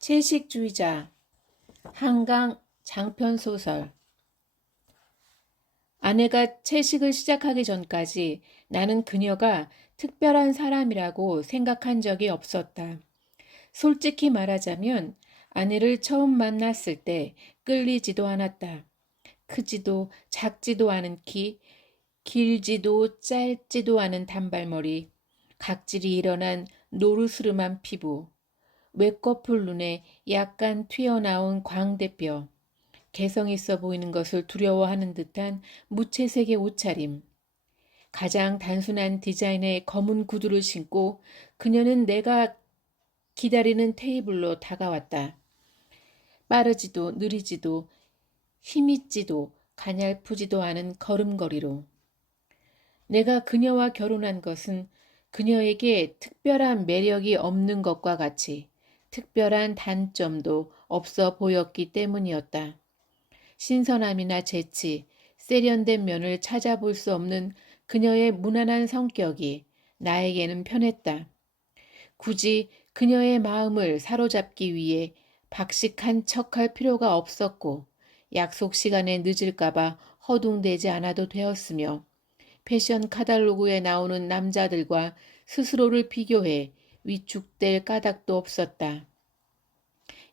채식주의자 한강 장편소설. 아내가 채식을 시작하기 전까지 나는 그녀가 특별한 사람이라고 생각한 적이 없었다. 솔직히 말하자면 아내를 처음 만났을 때 끌리지도 않았다. 크지도 작지도 않은 키, 길지도 짧지도 않은 단발머리, 각질이 일어난 노르스름한 피부, 외꺼풀 눈에 약간 튀어나온 광대뼈, 개성 있어 보이는 것을 두려워하는 듯한 무채색의 옷차림, 가장 단순한 디자인의 검은 구두를 신고 그녀는 내가 기다리는 테이블로 다가왔다. 빠르지도 느리지도 힘있지도 가냘프지도 않은 걸음걸이로. 내가 그녀와 결혼한 것은 그녀에게 특별한 매력이 없는 것과 같이 특별한 단점도 없어 보였기 때문이었다. 신선함이나 재치, 세련된 면을 찾아볼 수 없는 그녀의 무난한 성격이 나에게는 편했다. 굳이 그녀의 마음을 사로잡기 위해 박식한 척할 필요가 없었고 약속 시간에 늦을까봐 허둥대지 않아도 되었으며 패션 카탈로그에 나오는 남자들과 스스로를 비교해 위축될 까닭도 없었다.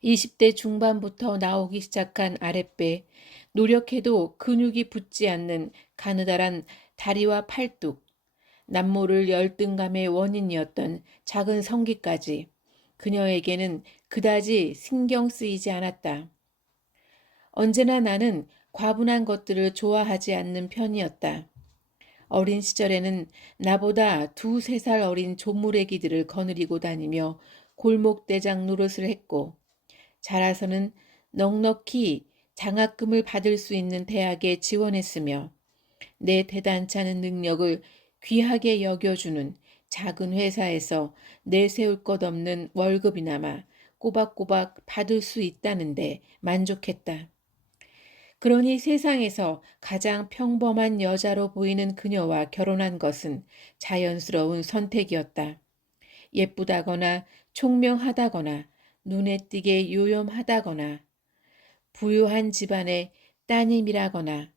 20대 중반부터 나오기 시작한 아랫배, 노력해도 근육이 붙지 않는 가느다란 다리와 팔뚝, 남모를 열등감의 원인이었던 작은 성기까지 그녀에게는 그다지 신경 쓰이지 않았다. 언제나 나는 과분한 것들을 좋아하지 않는 편이었다. 어린 시절에는 나보다 2~3살 어린 조물애기들을 거느리고 다니며 골목대장 노릇을 했고 자라서는 넉넉히 장학금을 받을 수 있는 대학에 지원했으며 내 대단찮은 능력을 귀하게 여겨주는 작은 회사에서 내세울 것 없는 월급이나마 꼬박꼬박 받을 수 있다는데 만족했다. 그러니 세상에서 가장 평범한 여자로 보이는 그녀와 결혼한 것은 자연스러운 선택이었다. 예쁘다거나 총명하다거나 눈에 띄게 요염하다거나 부유한 집안의 따님이라거나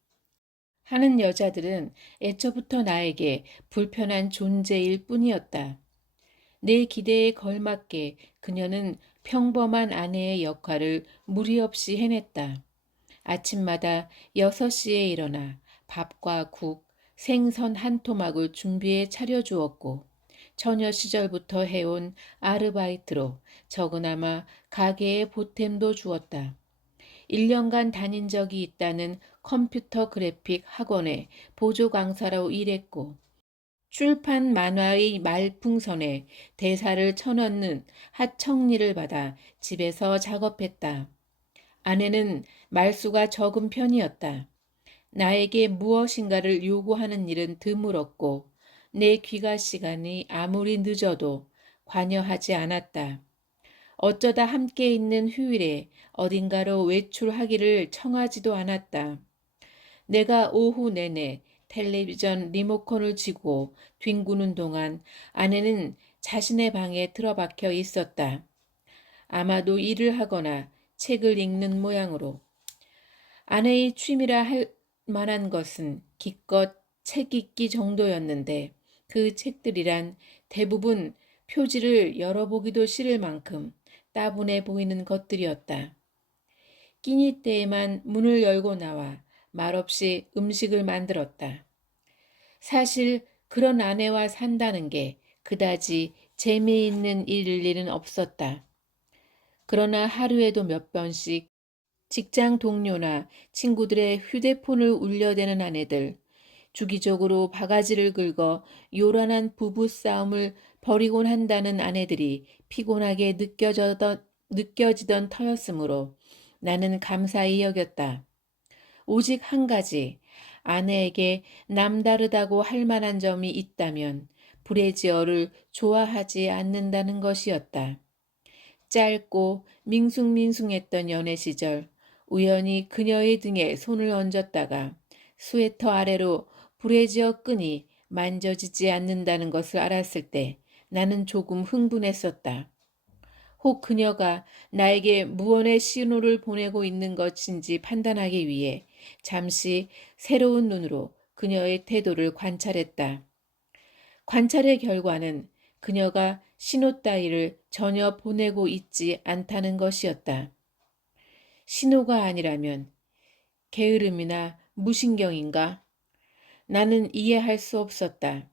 하는 여자들은 애초부터 나에게 불편한 존재일 뿐이었다. 내 기대에 걸맞게 그녀는 평범한 아내의 역할을 무리 없이 해냈다. 아침마다 6시에 일어나 밥과 국, 생선 한 토막을 준비해 차려주었고 처녀 시절부터 해온 아르바이트로 적으나마 가게에 보탬도 주었다. 1년간 다닌 적이 있다는 컴퓨터 그래픽 학원에 보조 강사로 일했고 출판 만화의 말풍선에 대사를 쳐넣는 하청리를 받아 집에서 작업했다. 아내는 말수가 적은 편이었다. 나에게 무엇인가를 요구하는 일은 드물었고 내 귀가 시간이 아무리 늦어도 관여하지 않았다. 어쩌다 함께 있는 휴일에 어딘가로 외출하기를 청하지도 않았다. 내가 오후 내내 텔레비전 리모컨을 쥐고 뒹구는 동안 아내는 자신의 방에 틀어박혀 있었다. 아마도 일을 하거나 책을 읽는 모양으로. 아내의 취미라 할 만한 것은 기껏 책 읽기 정도였는데 그 책들이란 대부분 표지를 열어보기도 싫을 만큼 따분해 보이는 것들이었다. 끼니 때에만 문을 열고 나와 말없이 음식을 만들었다. 사실 그런 아내와 산다는 게 그다지 재미있는 일일 일은 없었다. 그러나 하루에도 몇 번씩 직장 동료나 친구들의 휴대폰을 울려대는 아내들, 주기적으로 바가지를 긁어 요란한 부부싸움을 벌이곤 한다는 아내들이 피곤하게 느껴지던 터였으므로 나는 감사히 여겼다. 오직 한 가지, 아내에게 남다르다고 할 만한 점이 있다면 브래지어를 좋아하지 않는다는 것이었다. 짧고 밍숭밍숭했던 연애 시절 우연히 그녀의 등에 손을 얹었다가 스웨터 아래로 브래지어 끈이 만져지지 않는다는 것을 알았을 때 나는 조금 흥분했었다. 혹 그녀가 나에게 무언의 신호를 보내고 있는 것인지 판단하기 위해 잠시 새로운 눈으로 그녀의 태도를 관찰했다. 관찰의 결과는 그녀가 신호 따위를 전혀 보내고 있지 않다는 것이었다. 신호가 아니라면 게으름이나 무신경인가? 나는 이해할 수 없었다.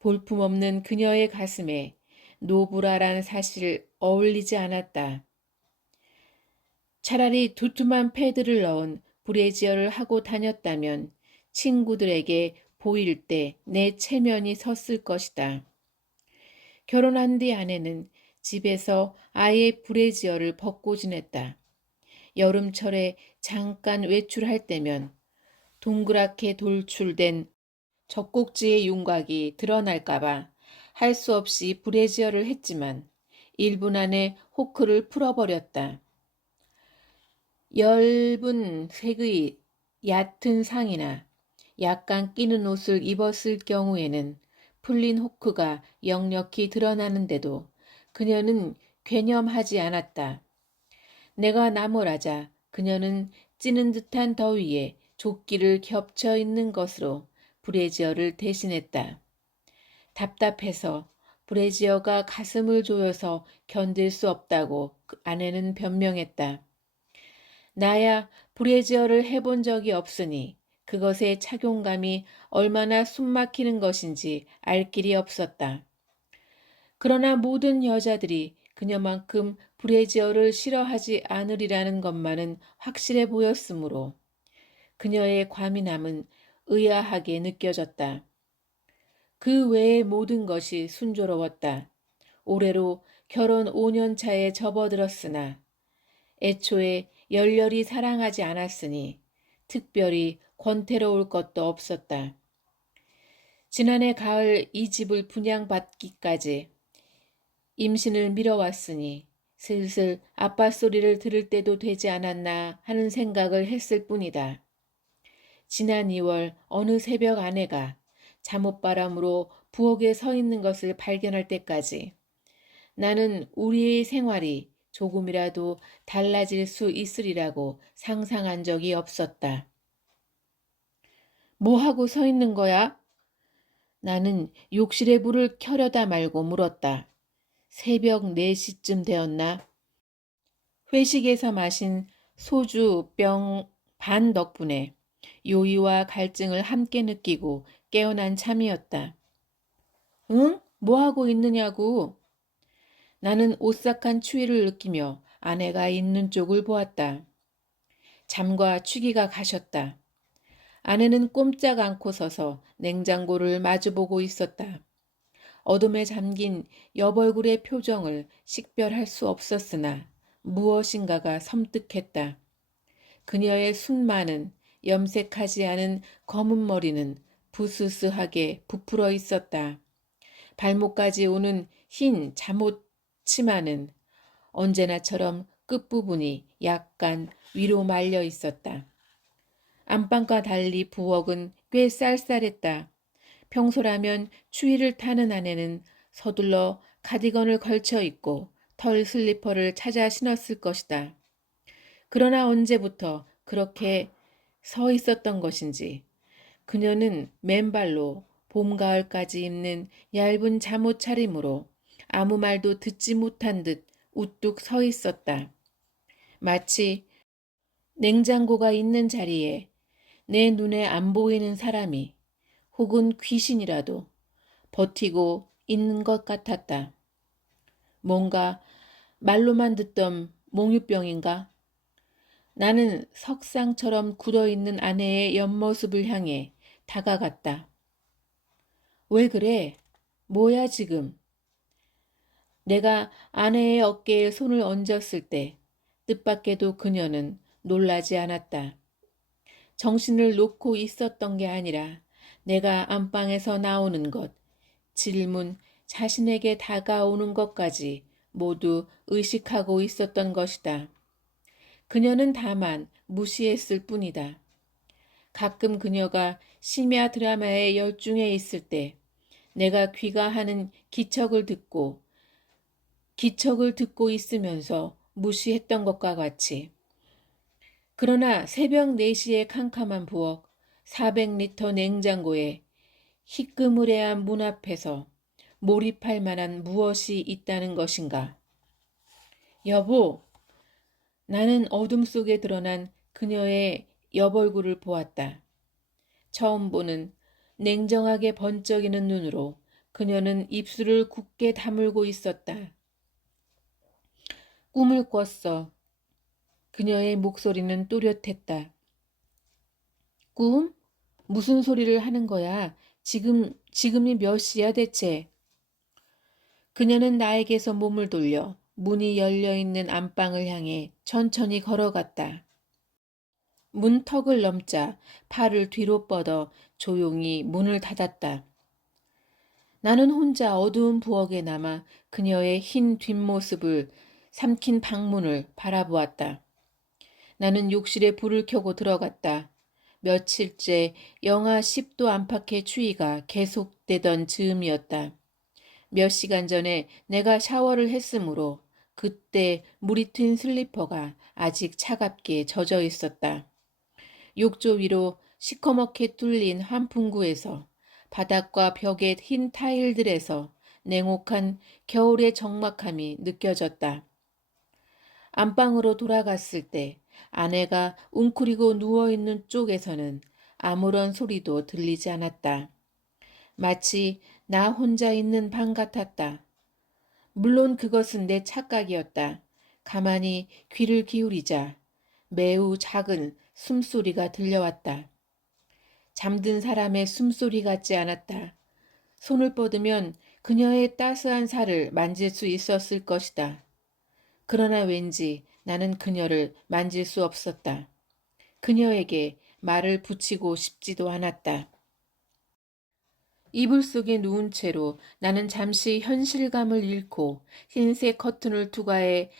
볼품없는 그녀의 가슴에 노브라란 사실 어울리지 않았다. 차라리 두툼한 패드를 넣은 브래지어를 하고 다녔다면 친구들에게 보일 때 내 체면이 섰을 것이다. 결혼한 뒤 아내는 집에서 아예 브래지어를 벗고 지냈다. 여름철에 잠깐 외출할 때면 동그랗게 돌출된 젖꼭지의 윤곽이 드러날까봐 할 수 없이 브래지어를 했지만 1분 안에 호크를 풀어버렸다. 엷은 색의 얕은 상이나 약간 끼는 옷을 입었을 경우에는 풀린 호크가 역력히 드러나는데도 그녀는 괴념하지 않았다. 내가 나무라자 그녀는 찌는 듯한 더위에 조끼를 겹쳐 입는 것으로 브래지어를 대신했다. 답답해서 브래지어가 가슴을 조여서 견딜 수 없다고 그 아내는 변명했다. 나야 브래지어를 해본 적이 없으니 그것의 착용감이 얼마나 숨막히는 것인지 알 길이 없었다. 그러나 모든 여자들이 그녀만큼 브래지어를 싫어하지 않으리라는 것만은 확실해 보였으므로 그녀의 과민함은 의아하게 느껴졌다. 그 외의 모든 것이 순조로웠다. 올해로 결혼 5년 차에 접어들었으나 애초에 열렬히 사랑하지 않았으니 특별히 권태로울 것도 없었다. 지난해 가을 이 집을 분양받기까지 임신을 미뤄왔으니 슬슬 아빠 소리를 들을 때도 되지 않았나 하는 생각을 했을 뿐이다. 지난 2월 어느 새벽 아내가 잠옷바람으로 부엌에 서 있는 것을 발견할 때까지 나는 우리의 생활이 조금이라도 달라질 수 있으리라고 상상한 적이 없었다. 뭐 하고 서 있는 거야? 나는 욕실에 불을 켜려다 말고 물었다. 새벽 4시쯤 되었나? 회식에서 마신 소주 병 반 덕분에 요의와 갈증을 함께 느끼고 깨어난 참이었다. 응? 뭐 하고 있느냐고? 나는 오싹한 추위를 느끼며 아내가 있는 쪽을 보았다. 잠과 취기가 가셨다. 아내는 꼼짝 않고 서서 냉장고를 마주보고 있었다. 어둠에 잠긴 옆얼굴의 표정을 식별할 수 없었으나 무엇인가가 섬뜩했다. 그녀의 순만은 염색하지 않은 검은 머리는 부스스하게 부풀어 있었다. 발목까지 오는 흰 잠옷 치마는 언제나처럼 끝부분이 약간 위로 말려 있었다. 안방과 달리 부엌은 꽤 쌀쌀했다. 평소라면 추위를 타는 아내는 서둘러 카디건을 걸쳐 입고 털 슬리퍼를 찾아 신었을 것이다. 그러나 언제부터 그렇게 서 있었던 것인지 그녀는 맨발로 봄, 가을까지 입는 얇은 잠옷 차림으로 아무 말도 듣지 못한 듯 우뚝 서 있었다. 마치 냉장고가 있는 자리에 내 눈에 안 보이는 사람이 혹은 귀신이라도 버티고 있는 것 같았다. 뭔가 말로만 듣던 몽유병인가? 나는 석상처럼 굳어있는 아내의 옆모습을 향해 다가갔다. 왜 그래? 뭐야 지금? 내가 아내의 어깨에 손을 얹었을 때 뜻밖에도 그녀는 놀라지 않았다. 정신을 놓고 있었던 게 아니라 내가 안방에서 나오는 것, 질문, 자신에게 다가오는 것까지 모두 의식하고 있었던 것이다. 그녀는 다만 무시했을 뿐이다. 가끔 그녀가 심야 드라마에 열중해 있을 때 내가 귀가하는 기척을 듣고 기척을 듣고 있으면서 무시했던 것과 같이. 그러나 새벽 4시의 캄캄한 부엌, 400리터 냉장고에 희끄무레한 문 앞에서 몰입할 만한 무엇이 있다는 것인가. 여보, 나는 어둠 속에 드러난 그녀의 옆얼굴을 보았다. 처음 보는 냉정하게 번쩍이는 눈으로 그녀는 입술을 굳게 다물고 있었다. 꿈을 꿨어. 그녀의 목소리는 또렷했다. 꿈? 무슨 소리를 하는 거야? 지금이 몇 시야 대체? 그녀는 나에게서 몸을 돌려 문이 열려있는 안방을 향해 천천히 걸어갔다. 문턱을 넘자 팔을 뒤로 뻗어 조용히 문을 닫았다. 나는 혼자 어두운 부엌에 남아 그녀의 흰 뒷모습을 삼킨 방문을 바라보았다. 나는 욕실에 불을 켜고 들어갔다. 며칠째 영하 10도 안팎의 추위가 계속되던 즈음이었다. 몇 시간 전에 내가 샤워를 했으므로 그때 물이 튄 슬리퍼가 아직 차갑게 젖어 있었다. 욕조 위로 시커멓게 뚫린 환풍구에서 바닥과 벽의 흰 타일들에서 냉혹한 겨울의 적막함이 느껴졌다. 안방으로 돌아갔을 때 아내가 웅크리고 누워있는 쪽에서는 아무런 소리도 들리지 않았다. 마치 나 혼자 있는 방 같았다. 물론 그것은 내 착각이었다. 가만히 귀를 기울이자 매우 작은 숨소리가 들려왔다. 잠든 사람의 숨소리 같지 않았다. 손을 뻗으면 그녀의 따스한 살을 만질 수 있었을 것이다. 그러나 왠지 나는 그녀를 만질 수 없었다. 그녀에게 말을 붙이고 싶지도 않았다. 이불 속에 누운 채로 나는 잠시 현실감을 잃고 흰색 커튼을 투과해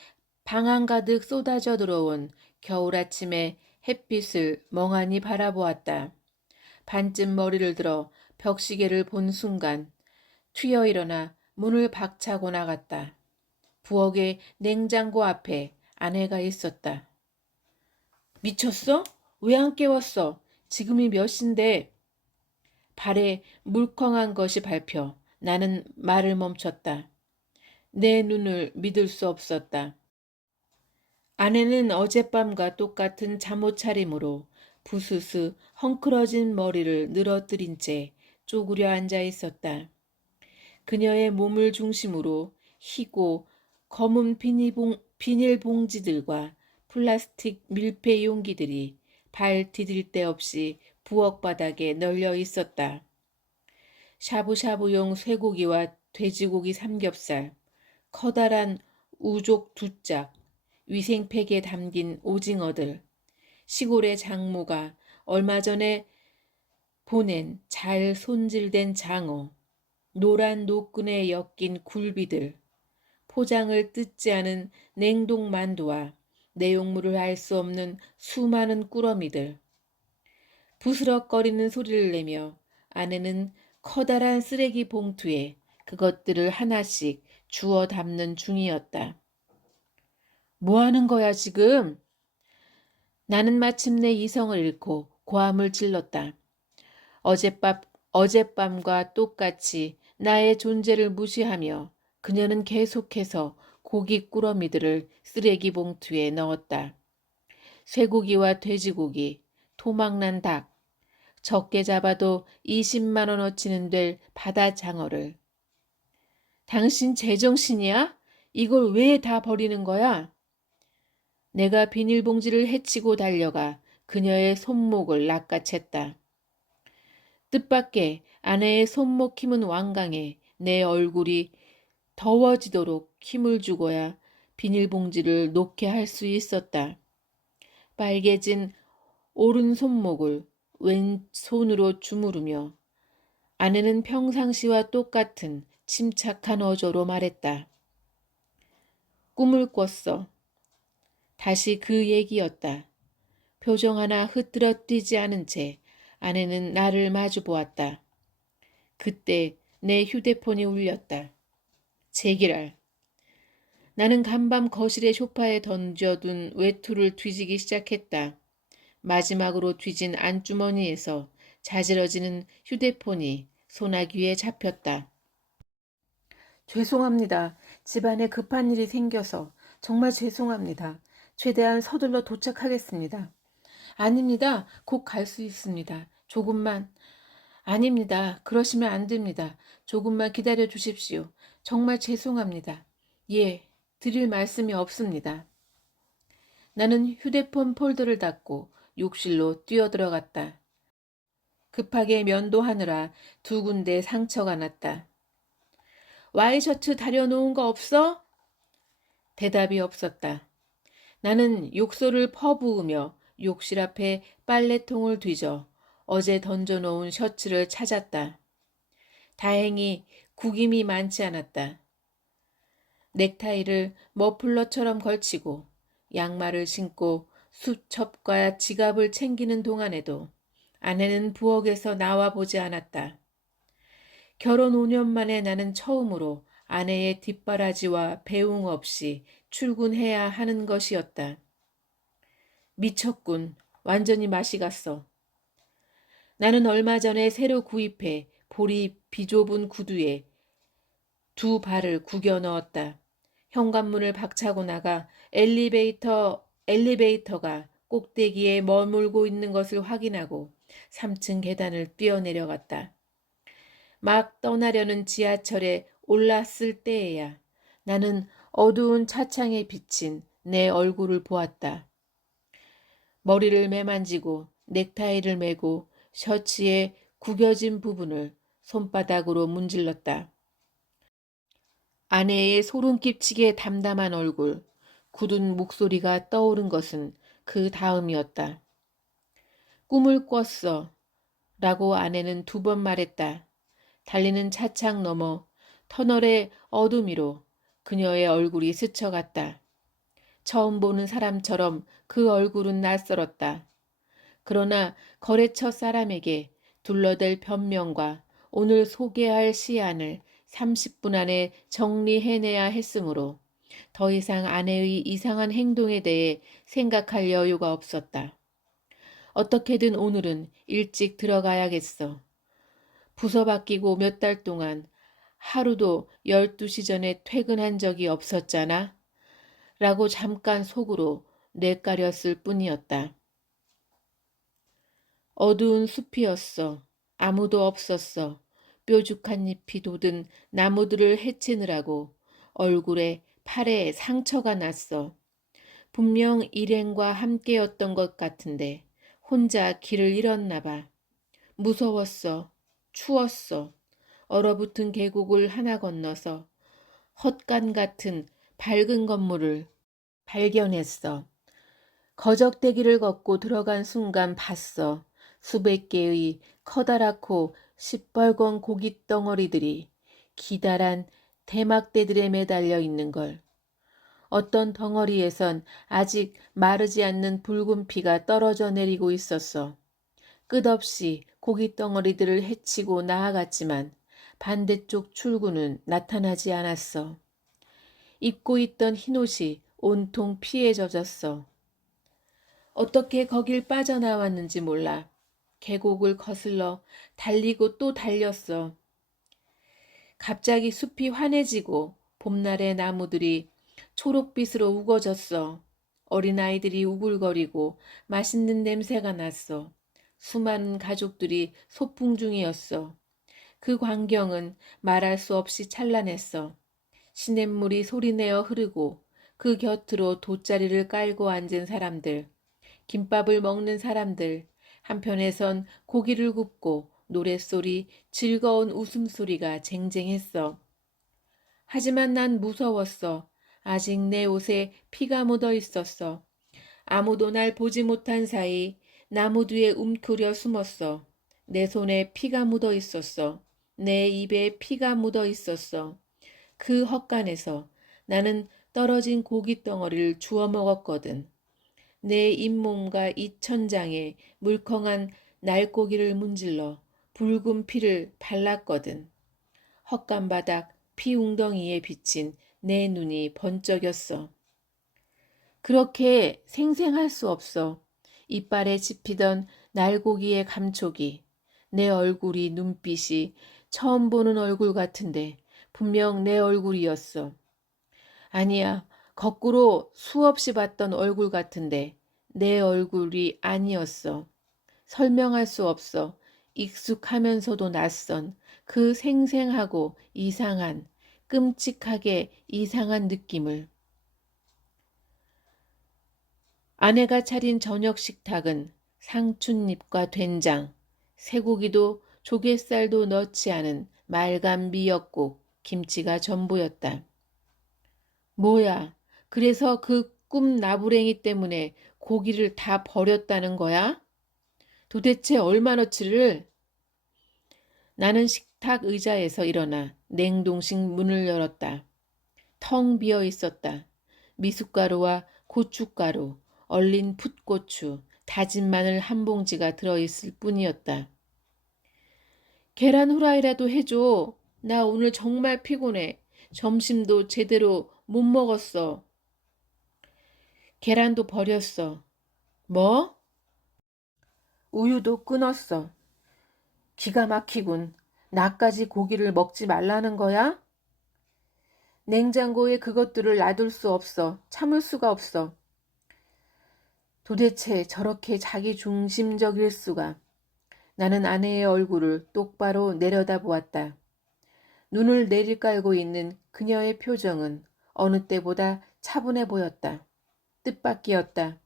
방 안 가득 쏟아져 들어온 겨울 아침의 햇빛을 멍하니 바라보았다. 반쯤 머리를 들어 벽시계를 본 순간 튀어 일어나 문을 박차고 나갔다. 부엌의 냉장고 앞에 아내가 있었다. 미쳤어? 왜 안 깨웠어? 지금이 몇 시인데? 발에 물컹한 것이 밟혀 나는 말을 멈췄다. 내 눈을 믿을 수 없었다. 아내는 어젯밤과 똑같은 잠옷 차림으로 부스스 헝클어진 머리를 늘어뜨린 채 쪼그려 앉아 있었다. 그녀의 몸을 중심으로 희고 검은 비닐봉지들과 플라스틱 밀폐 용기들이 발 디딜 데 없이 부엌 바닥에 널려 있었다. 샤브샤브용 쇠고기와 돼지고기 삼겹살, 커다란 우족 2짝, 위생팩에 담긴 오징어들, 시골의 장모가 얼마 전에 보낸 잘 손질된 장어, 노란 노끈에 엮인 굴비들, 포장을 뜯지 않은 냉동 만두와 내용물을 알 수 없는 수많은 꾸러미들. 부스럭거리는 소리를 내며 아내는 커다란 쓰레기 봉투에 그것들을 하나씩 주워 담는 중이었다. 뭐 하는 거야 지금? 나는 마침내 이성을 잃고 고함을 질렀다. 어젯밤과 똑같이 나의 존재를 무시하며 그녀는 계속해서 고기 꾸러미들을 쓰레기 봉투에 넣었다. 쇠고기와 돼지고기, 토막난 닭, 적게 잡아도 20만 원어치는 될 바다 장어를. 당신 제정신이야? 이걸 왜 다 버리는 거야? 내가 비닐봉지를 헤치고 달려가 그녀의 손목을 낚아챘다. 뜻밖의 아내의 손목 힘은 완강해 내 얼굴이 더워지도록 힘을 주고야 비닐봉지를 놓게 할 수 있었다. 빨개진 오른 손목을 왼손으로 주무르며 아내는 평상시와 똑같은 침착한 어조로 말했다. 꿈을 꿨어. 다시 그 얘기였다. 표정 하나 흐트러뜨리지 않은 채 아내는 나를 마주 보았다. 그때 내 휴대폰이 울렸다. 제기랄. 나는 간밤 거실의 소파에 던져둔 외투를 뒤지기 시작했다. 마지막으로 뒤진 안주머니에서 자지러지는 휴대폰이 소나귀에 잡혔다. 죄송합니다. 집안에 급한 일이 생겨서 정말 죄송합니다. 최대한 서둘러 도착하겠습니다. 아닙니다. 곧 갈 수 있습니다. 조금만. 아닙니다. 그러시면 안 됩니다. 조금만 기다려 주십시오. 정말 죄송합니다. 예, 드릴 말씀이 없습니다. 나는 휴대폰 폴더를 닫고 욕실로 뛰어들어갔다. 급하게 면도하느라 두 군데 상처가 났다. 와이셔츠 다려놓은 거 없어? 대답이 없었다. 나는 욕설을 퍼부으며 욕실 앞에 빨래통을 뒤져 어제 던져놓은 셔츠를 찾았다. 다행히 구김이 많지 않았다. 넥타이를 머플러처럼 걸치고 양말을 신고 수첩과 지갑을 챙기는 동안에도 아내는 부엌에서 나와 보지 않았다. 결혼 5년 만에 나는 처음으로 아내의 뒷바라지와 배웅 없이 출근해야 하는 것이었다. 미쳤군. 완전히 맛이 갔어. 나는 얼마 전에 새로 구입해 볼이 비좁은 구두에 두 발을 구겨 넣었다. 현관문을 박차고 나가 엘리베이터가 꼭대기에 머물고 있는 것을 확인하고 3층 계단을 뛰어내려갔다. 막 떠나려는 지하철에 올랐을 때에야 나는 어두운 차창에 비친 내 얼굴을 보았다. 머리를 매만지고 넥타이를 매고 셔츠의 구겨진 부분을 손바닥으로 문질렀다. 아내의 소름 끼치게 담담한 얼굴, 굳은 목소리가 떠오른 것은 그 다음이었다. 꿈을 꿨어. 라고 아내는 2번 말했다. 달리는 차창 너머 터널의 어둠 위로 그녀의 얼굴이 스쳐갔다. 처음 보는 사람처럼 그 얼굴은 낯설었다. 그러나 거래처 사람에게 둘러댈 변명과 오늘 소개할 시안을 30분 안에 정리해내야 했으므로 더 이상 아내의 이상한 행동에 대해 생각할 여유가 없었다. 어떻게든 오늘은 일찍 들어가야겠어. 부서 바뀌고 몇 달 동안 하루도 12시 전에 퇴근한 적이 없었잖아. 라고 잠깐 속으로 뇌까렸을 뿐이었다. 어두운 숲이었어. 아무도 없었어. 뾰족한 잎이 돋은 나무들을 헤치느라고 얼굴에 팔에 상처가 났어. 분명 일행과 함께였던 것 같은데 혼자 길을 잃었나 봐. 무서웠어. 추웠어. 얼어붙은 계곡을 하나 건너서 헛간 같은 밝은 건물을 발견했어. 거적대기를 걷고 들어간 순간 봤어. 수백 개의 커다랗고 시뻘건 고깃덩어리들이 기다란 대막대들에 매달려 있는 걸. 어떤 덩어리에선 아직 마르지 않는 붉은 피가 떨어져 내리고 있었어. 끝없이 고깃덩어리들을 헤치고 나아갔지만 반대쪽 출구는 나타나지 않았어. 입고 있던 흰옷이 온통 피에 젖었어. 어떻게 거길 빠져나왔는지 몰라. 계곡을 거슬러 달리고 또 달렸어. 갑자기 숲이 환해지고 봄날의 나무들이 초록빛으로 우거졌어. 어린아이들이 우글거리고 맛있는 냄새가 났어. 수많은 가족들이 소풍 중이었어. 그 광경은 말할 수 없이 찬란했어. 시냇물이 소리내어 흐르고 그 곁으로 돗자리를 깔고 앉은 사람들, 김밥을 먹는 사람들, 한편에선 고기를 굽고 노랫소리, 즐거운 웃음소리가 쟁쟁했어. 하지만 난 무서웠어. 아직 내 옷에 피가 묻어 있었어. 아무도 날 보지 못한 사이 나무 뒤에 움크려 숨었어. 내 손에 피가 묻어 있었어. 내 입에 피가 묻어 있었어. 그 헛간에서 나는 떨어진 고깃덩어리를 주워 먹었거든. 내 잇몸과 이천장에 물컹한 날고기를 문질러 붉은 피를 발랐거든. 헛간바닥 피 웅덩이에 비친 내 눈이 번쩍였어. 그렇게 생생할 수 없어. 이빨에 씹히던 날고기의 감촉이, 내 얼굴이 눈빛이 처음 보는 얼굴 같은데 분명 내 얼굴이었어. 아니야, 거꾸로 수없이 봤던 얼굴 같은데 내 얼굴이 아니었어. 설명할 수 없어. 익숙하면서도 낯선 그 생생하고 이상한, 끔찍하게 이상한 느낌을. 아내가 차린 저녁 식탁은 상춘잎과 된장, 쇠고기도 조갯살도 넣지 않은 맑은 미역국, 김치가 전부였다. 뭐야, 그래서 그 꿈 나부랭이 때문에 고기를 다 버렸다는 거야? 도대체 얼마너치를? 나는 식탁 의자에서 일어나 냉동식 문을 열었다. 텅 비어 있었다. 미숫가루와 고춧가루, 얼린 풋고추, 다진 마늘 한 봉지가 들어있을 뿐이었다. 계란 후라이라도 해줘. 나 오늘 정말 피곤해. 점심도 제대로 못 먹었어. 계란도 버렸어. 뭐? 우유도 끊었어. 기가 막히군. 나까지 고기를 먹지 말라는 거야? 냉장고에 그것들을 놔둘 수 없어. 참을 수가 없어. 도대체 저렇게 자기중심적일 수가. 나는 아내의 얼굴을 똑바로 내려다보았다. 눈을 내리깔고 있는 그녀의 표정은 어느 때보다 차분해 보였다. 뜻밖이었다.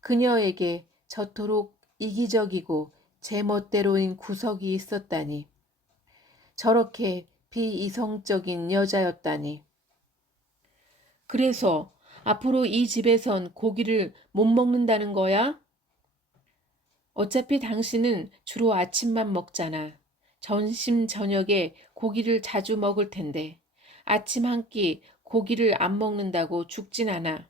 그녀에게 저토록 이기적이고 제멋대로인 구석이 있었다니. 저렇게 비이성적인 여자였다니. 그래서 앞으로 이 집에선 고기를 못 먹는다는 거야? 어차피 당신은 주로 아침만 먹잖아. 점심, 저녁에 고기를 자주 먹을 텐데 아침 한 끼 고기를 안 먹는다고 죽진 않아.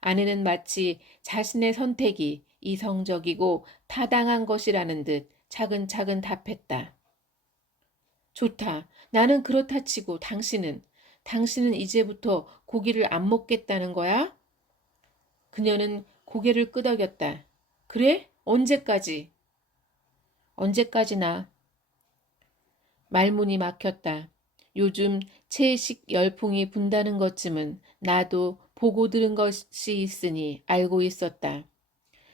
아내는 마치 자신의 선택이 이성적이고 타당한 것이라는 듯 차근차근 답했다. 좋다. 나는 그렇다 치고 당신은 이제부터 고기를 안 먹겠다는 거야? 그녀는 고개를 끄덕였다. 그래? 언제까지? 언제까지나. 말문이 막혔다. 요즘 채식 열풍이 분다는 것쯤은 나도 보고 들은 것이 있으니 알고 있었다.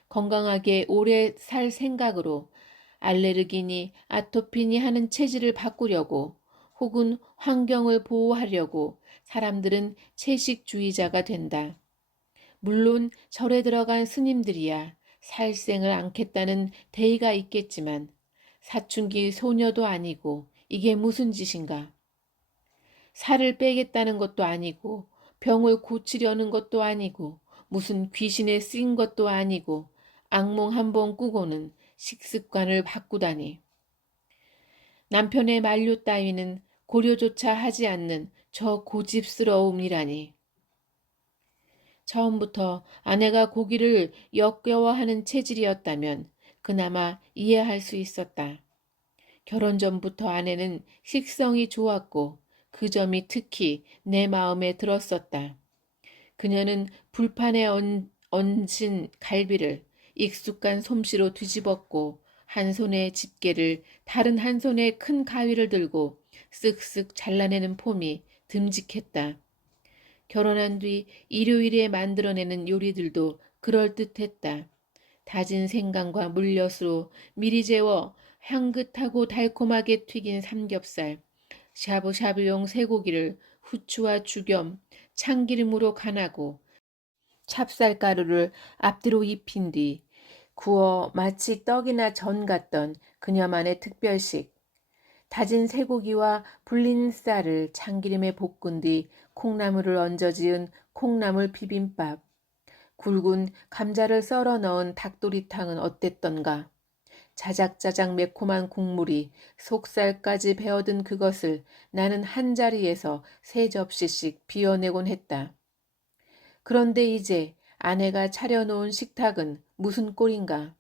건강하게 오래 살 생각으로 알레르기니 아토피니 하는 체질을 바꾸려고 혹은 환경을 보호하려고 사람들은 채식주의자가 된다. 물론 절에 들어간 스님들이야 살생을 않겠다는 대의가 있겠지만 사춘기 소녀도 아니고 이게 무슨 짓인가. 살을 빼겠다는 것도 아니고 병을 고치려는 것도 아니고 무슨 귀신에 쓰인 것도 아니고 악몽 한 번 꾸고는 식습관을 바꾸다니. 남편의 만류 따위는 고려조차 하지 않는 저 고집스러움이라니. 처음부터 아내가 고기를 역겨워하는 체질이었다면 그나마 이해할 수 있었다. 결혼 전부터 아내는 식성이 좋았고 그 점이 특히 내 마음에 들었었다. 그녀는 불판에 얹은 갈비를 익숙한 솜씨로 뒤집었고 한 손에 집게를 다른 한 손에 큰 가위를 들고 쓱쓱 잘라내는 폼이 듬직했다. 결혼한 뒤 일요일에 만들어내는 요리들도 그럴듯했다. 다진 생강과 물엿으로 미리 재워 향긋하고 달콤하게 튀긴 삼겹살, 샤브샤브용 쇠고기를 후추와 죽염, 참기름으로 간하고 찹쌀가루를 앞뒤로 입힌 뒤 구워 마치 떡이나 전 같던 그녀만의 특별식. 다진 쇠고기와 불린 쌀을 참기름에 볶은 뒤 콩나물을 얹어 지은 콩나물 비빔밥. 굵은 감자를 썰어 넣은 닭도리탕은 어땠던가. 자작자작 매콤한 국물이 속살까지 배어든 그것을 나는 한자리에서 3접시씩 비워내곤 했다. 그런데 이제 아내가 차려놓은 식탁은 무슨 꼴인가.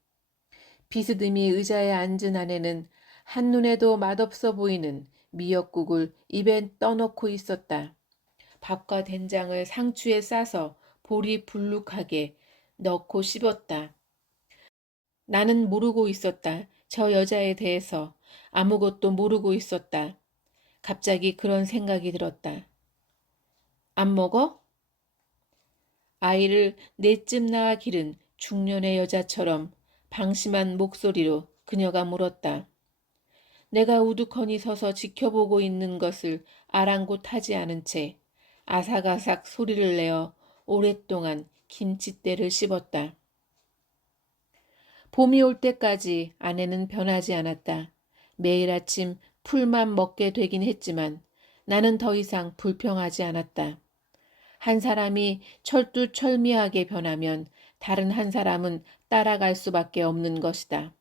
비스듬히 의자에 앉은 아내는 한눈에도 맛없어 보이는 미역국을 입에 떠넣고 있었다. 밥과 된장을 상추에 싸서 보리 불룩하게 넣고 씹었다. 나는 모르고 있었다. 저 여자에 대해서 아무것도 모르고 있었다. 갑자기 그런 생각이 들었다. 안 먹어? 아이를 넷쯤 낳아 기른 중년의 여자처럼 방심한 목소리로 그녀가 물었다. 내가 우두커니 서서 지켜보고 있는 것을 아랑곳하지 않은 채 아삭아삭 소리를 내어 오랫동안 김칫대를 씹었다. 봄이 올 때까지 아내는 변하지 않았다. 매일 아침 풀만 먹게 되긴 했지만 나는 더 이상 불평하지 않았다. 한 사람이 철두철미하게 변하면 다른 한 사람은 따라갈 수밖에 없는 것이다.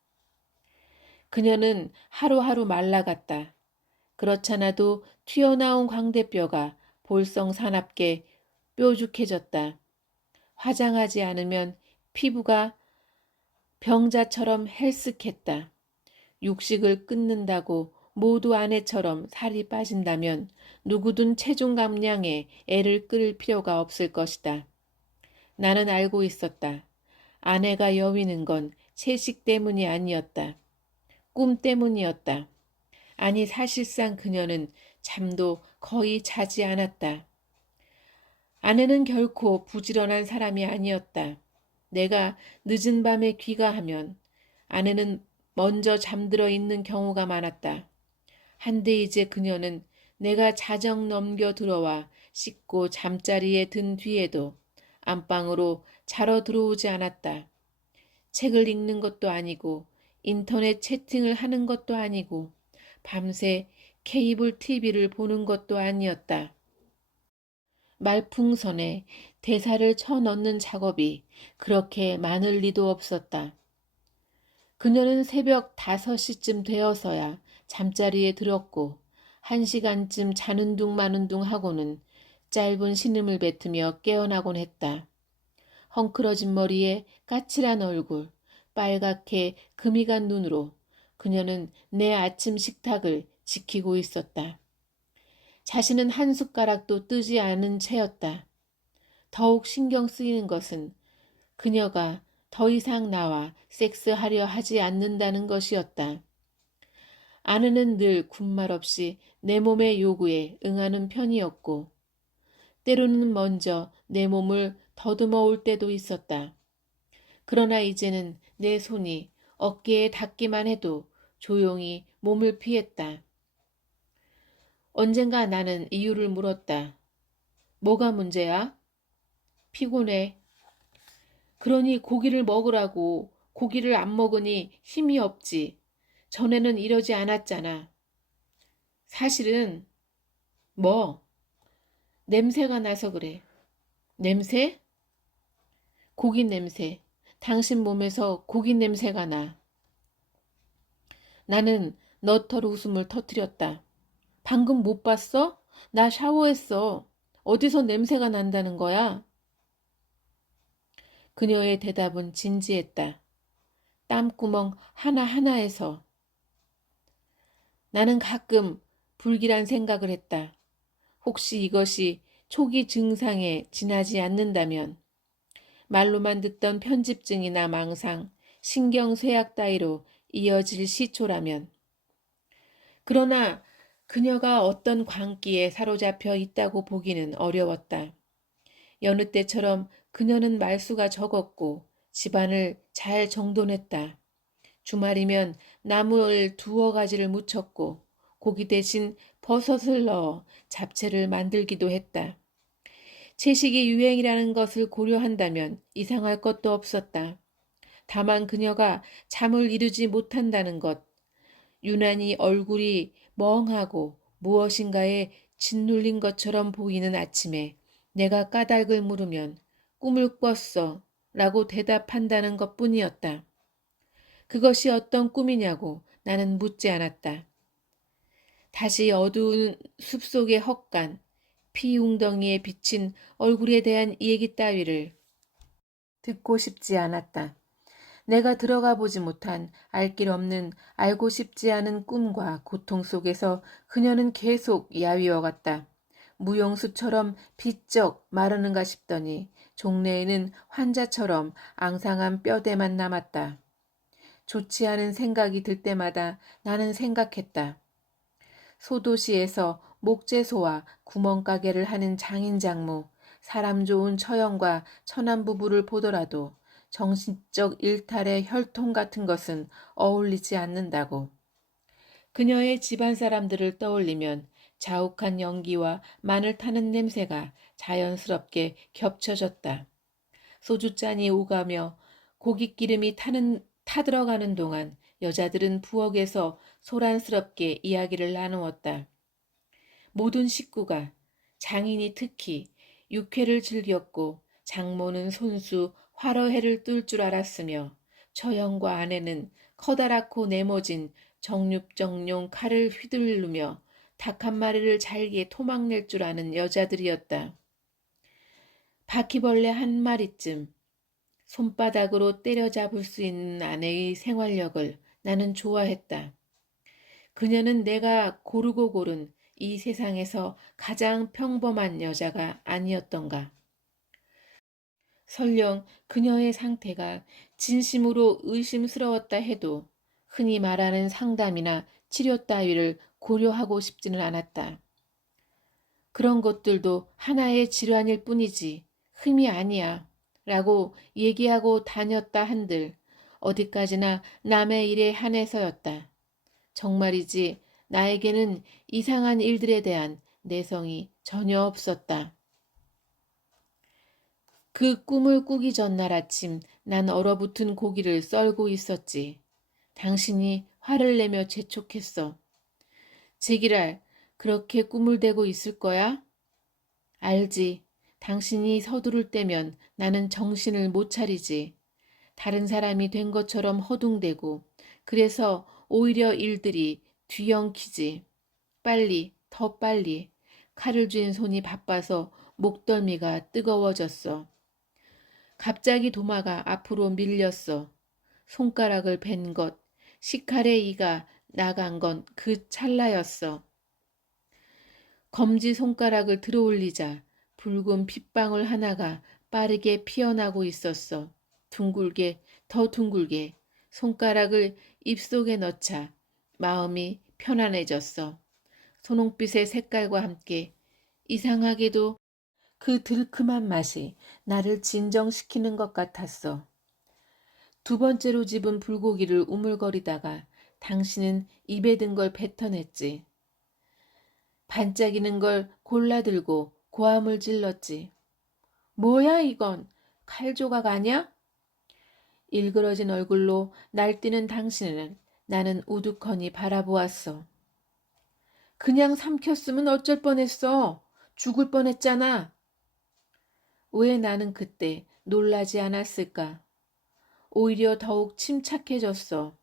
그녀는 하루하루 말라갔다. 그렇잖아도 튀어나온 광대뼈가 볼성 사납게 뾰족해졌다. 화장하지 않으면 피부가 병자처럼 헬쓱했다. 육식을 끊는다고 모두 아내처럼 살이 빠진다면 누구든 체중 감량에 애를 끌 필요가 없을 것이다. 나는 알고 있었다. 아내가 여위는 건 채식 때문이 아니었다. 꿈 때문이었다. 아니 사실상 그녀는 잠도 거의 자지 않았다. 아내는 결코 부지런한 사람이 아니었다. 내가 늦은 밤에 귀가하면 아내는 먼저 잠들어 있는 경우가 많았다. 한데 이제 그녀는 내가 자정 넘겨 들어와 씻고 잠자리에 든 뒤에도 안방으로 자러 들어오지 않았다. 책을 읽는 것도 아니고 인터넷 채팅을 하는 것도 아니고 밤새 케이블 TV를 보는 것도 아니었다. 말풍선에 대사를 쳐넣는 작업이 그렇게 많을 리도 없었다. 그녀는 새벽 5시쯤 되어서야 잠자리에 들었고 1시간쯤 자는 둥 마는 둥 하고는 짧은 신음을 뱉으며 깨어나곤 했다. 헝클어진 머리에 까칠한 얼굴, 빨갛게 금이 간 눈으로 그녀는 내 아침 식탁을 지키고 있었다. 자신은 한 숟가락도 뜨지 않은 채였다. 더욱 신경 쓰이는 것은 그녀가 더 이상 나와 섹스하려 하지 않는다는 것이었다. 아내는 늘 군말 없이 내 몸의 요구에 응하는 편이었고 때로는 먼저 내 몸을 더듬어 올 때도 있었다. 그러나 이제는 내 손이 어깨에 닿기만 해도 조용히 몸을 피했다. 언젠가 나는 이유를 물었다. 뭐가 문제야? 피곤해. 그러니 고기를 먹으라고. 고기를 안 먹으니 힘이 없지. 전에는 이러지 않았잖아. 사실은 뭐 냄새가 나서 그래. 냄새? 고기 냄새. 당신 몸에서 고기 냄새가 나. 나는 너털 웃음을 터뜨렸다. 방금 못 봤어? 나 샤워했어. 어디서 냄새가 난다는 거야? 그녀의 대답은 진지했다. 땀구멍 하나하나에서. 나는 가끔 불길한 생각을 했다. 혹시 이것이 초기 증상에 지나지 않는다면 말로만 듣던 편집증이나 망상, 신경쇠약 따위로 이어질 시초라면. 그러나 그녀가 어떤 광기에 사로잡혀 있다고 보기는 어려웠다. 여느 때처럼 그녀는 말수가 적었고 집안을 잘 정돈했다. 주말이면 나물 2-가지를 무쳤고 고기 대신 버섯을 넣어 잡채를 만들기도 했다. 채식이 유행이라는 것을 고려한다면 이상할 것도 없었다. 다만 그녀가 잠을 이루지 못한다는 것, 유난히 얼굴이 멍하고 무엇인가에 짓눌린 것처럼 보이는 아침에 내가 까닭을 물으면 꿈을 꿨어 라고 대답한다는 것뿐이었다. 그것이 어떤 꿈이냐고 나는 묻지 않았다. 다시 어두운 숲속의 헛간, 피웅덩이에 비친 얼굴에 대한 얘기 따위를 듣고 싶지 않았다. 내가 들어가 보지 못한 알 길 없는 알고 싶지 않은 꿈과 고통 속에서 그녀는 계속 야위어 갔다. 무용수처럼 비쩍 마르는가 싶더니 종래에는 환자처럼 앙상한 뼈대만 남았다. 좋지 않은 생각이 들 때마다 나는 생각했다. 소도시에서 목재소와 구멍가게를 하는 장인장모, 사람 좋은 처형과 처남 부부를 보더라도 정신적 일탈의 혈통 같은 것은 어울리지 않는다고. 그녀의 집안 사람들을 떠올리면 자욱한 연기와 마늘 타는 냄새가 자연스럽게 겹쳐졌다. 소주잔이 오가며 고깃기름이 타들어가는 동안 여자들은 부엌에서 소란스럽게 이야기를 나누었다. 모든 식구가, 장인이 특히 육회를 즐겼고 장모는 손수 화로회를 뜰 줄 알았으며 처형과 아내는 커다랗고 네모진 정육정용 칼을 휘두르며 닭 한 마리를 잘게 토막낼 줄 아는 여자들이었다. 바퀴벌레 한 마리쯤 손바닥으로 때려잡을 수 있는 아내의 생활력을 나는 좋아했다. 그녀는 내가 고르고 고른 이 세상에서 가장 평범한 여자가 아니었던가. 설령 그녀의 상태가 진심으로 의심스러웠다 해도 흔히 말하는 상담이나 치료 따위를 고려하고 싶지는 않았다. 그런 것들도 하나의 질환일 뿐이지 흠이 아니야 라고 얘기하고 다녔다 한들 어디까지나 남의 일에 한해서였다. 정말이지 나에게는 이상한 일들에 대한 내성이 전혀 없었다. 그 꿈을 꾸기 전날 아침 난 얼어붙은 고기를 썰고 있었지. 당신이 화를 내며 재촉했어. 제기랄, 그렇게 꿈을 대고 있을 거야? 알지. 당신이 서두를 때면 나는 정신을 못 차리지. 다른 사람이 된 것처럼 허둥대고 그래서 오히려 일들이 뒤엉키지. 빨리, 더 빨리. 칼을 쥔 손이 바빠서 목덜미가 뜨거워졌어. 갑자기 도마가 앞으로 밀렸어. 손가락을 벤 것, 식칼의 이가 나간 건 그 찰나였어. 검지 손가락을 들어올리자 붉은 핏방울 하나가 빠르게 피어나고 있었어. 둥글게, 더 둥글게 손가락을 입속에 넣자 마음이 편안해졌어. 소홍빛의 색깔과 함께 이상하게도 그 들큼한 맛이 나를 진정시키는 것 같았어. 두 번째로 집은 불고기를 우물거리다가 당신은 입에 든 걸 뱉어냈지. 반짝이는 걸 골라들고 고함을 질렀지. 뭐야 이건? 칼조각 아냐? 일그러진 얼굴로 날뛰는 당신을 나는 우두커니 바라보았어. 그냥 삼켰으면 어쩔 뻔했어. 죽을 뻔했잖아. 왜 나는 그때 놀라지 않았을까? 오히려 더욱 침착해졌어.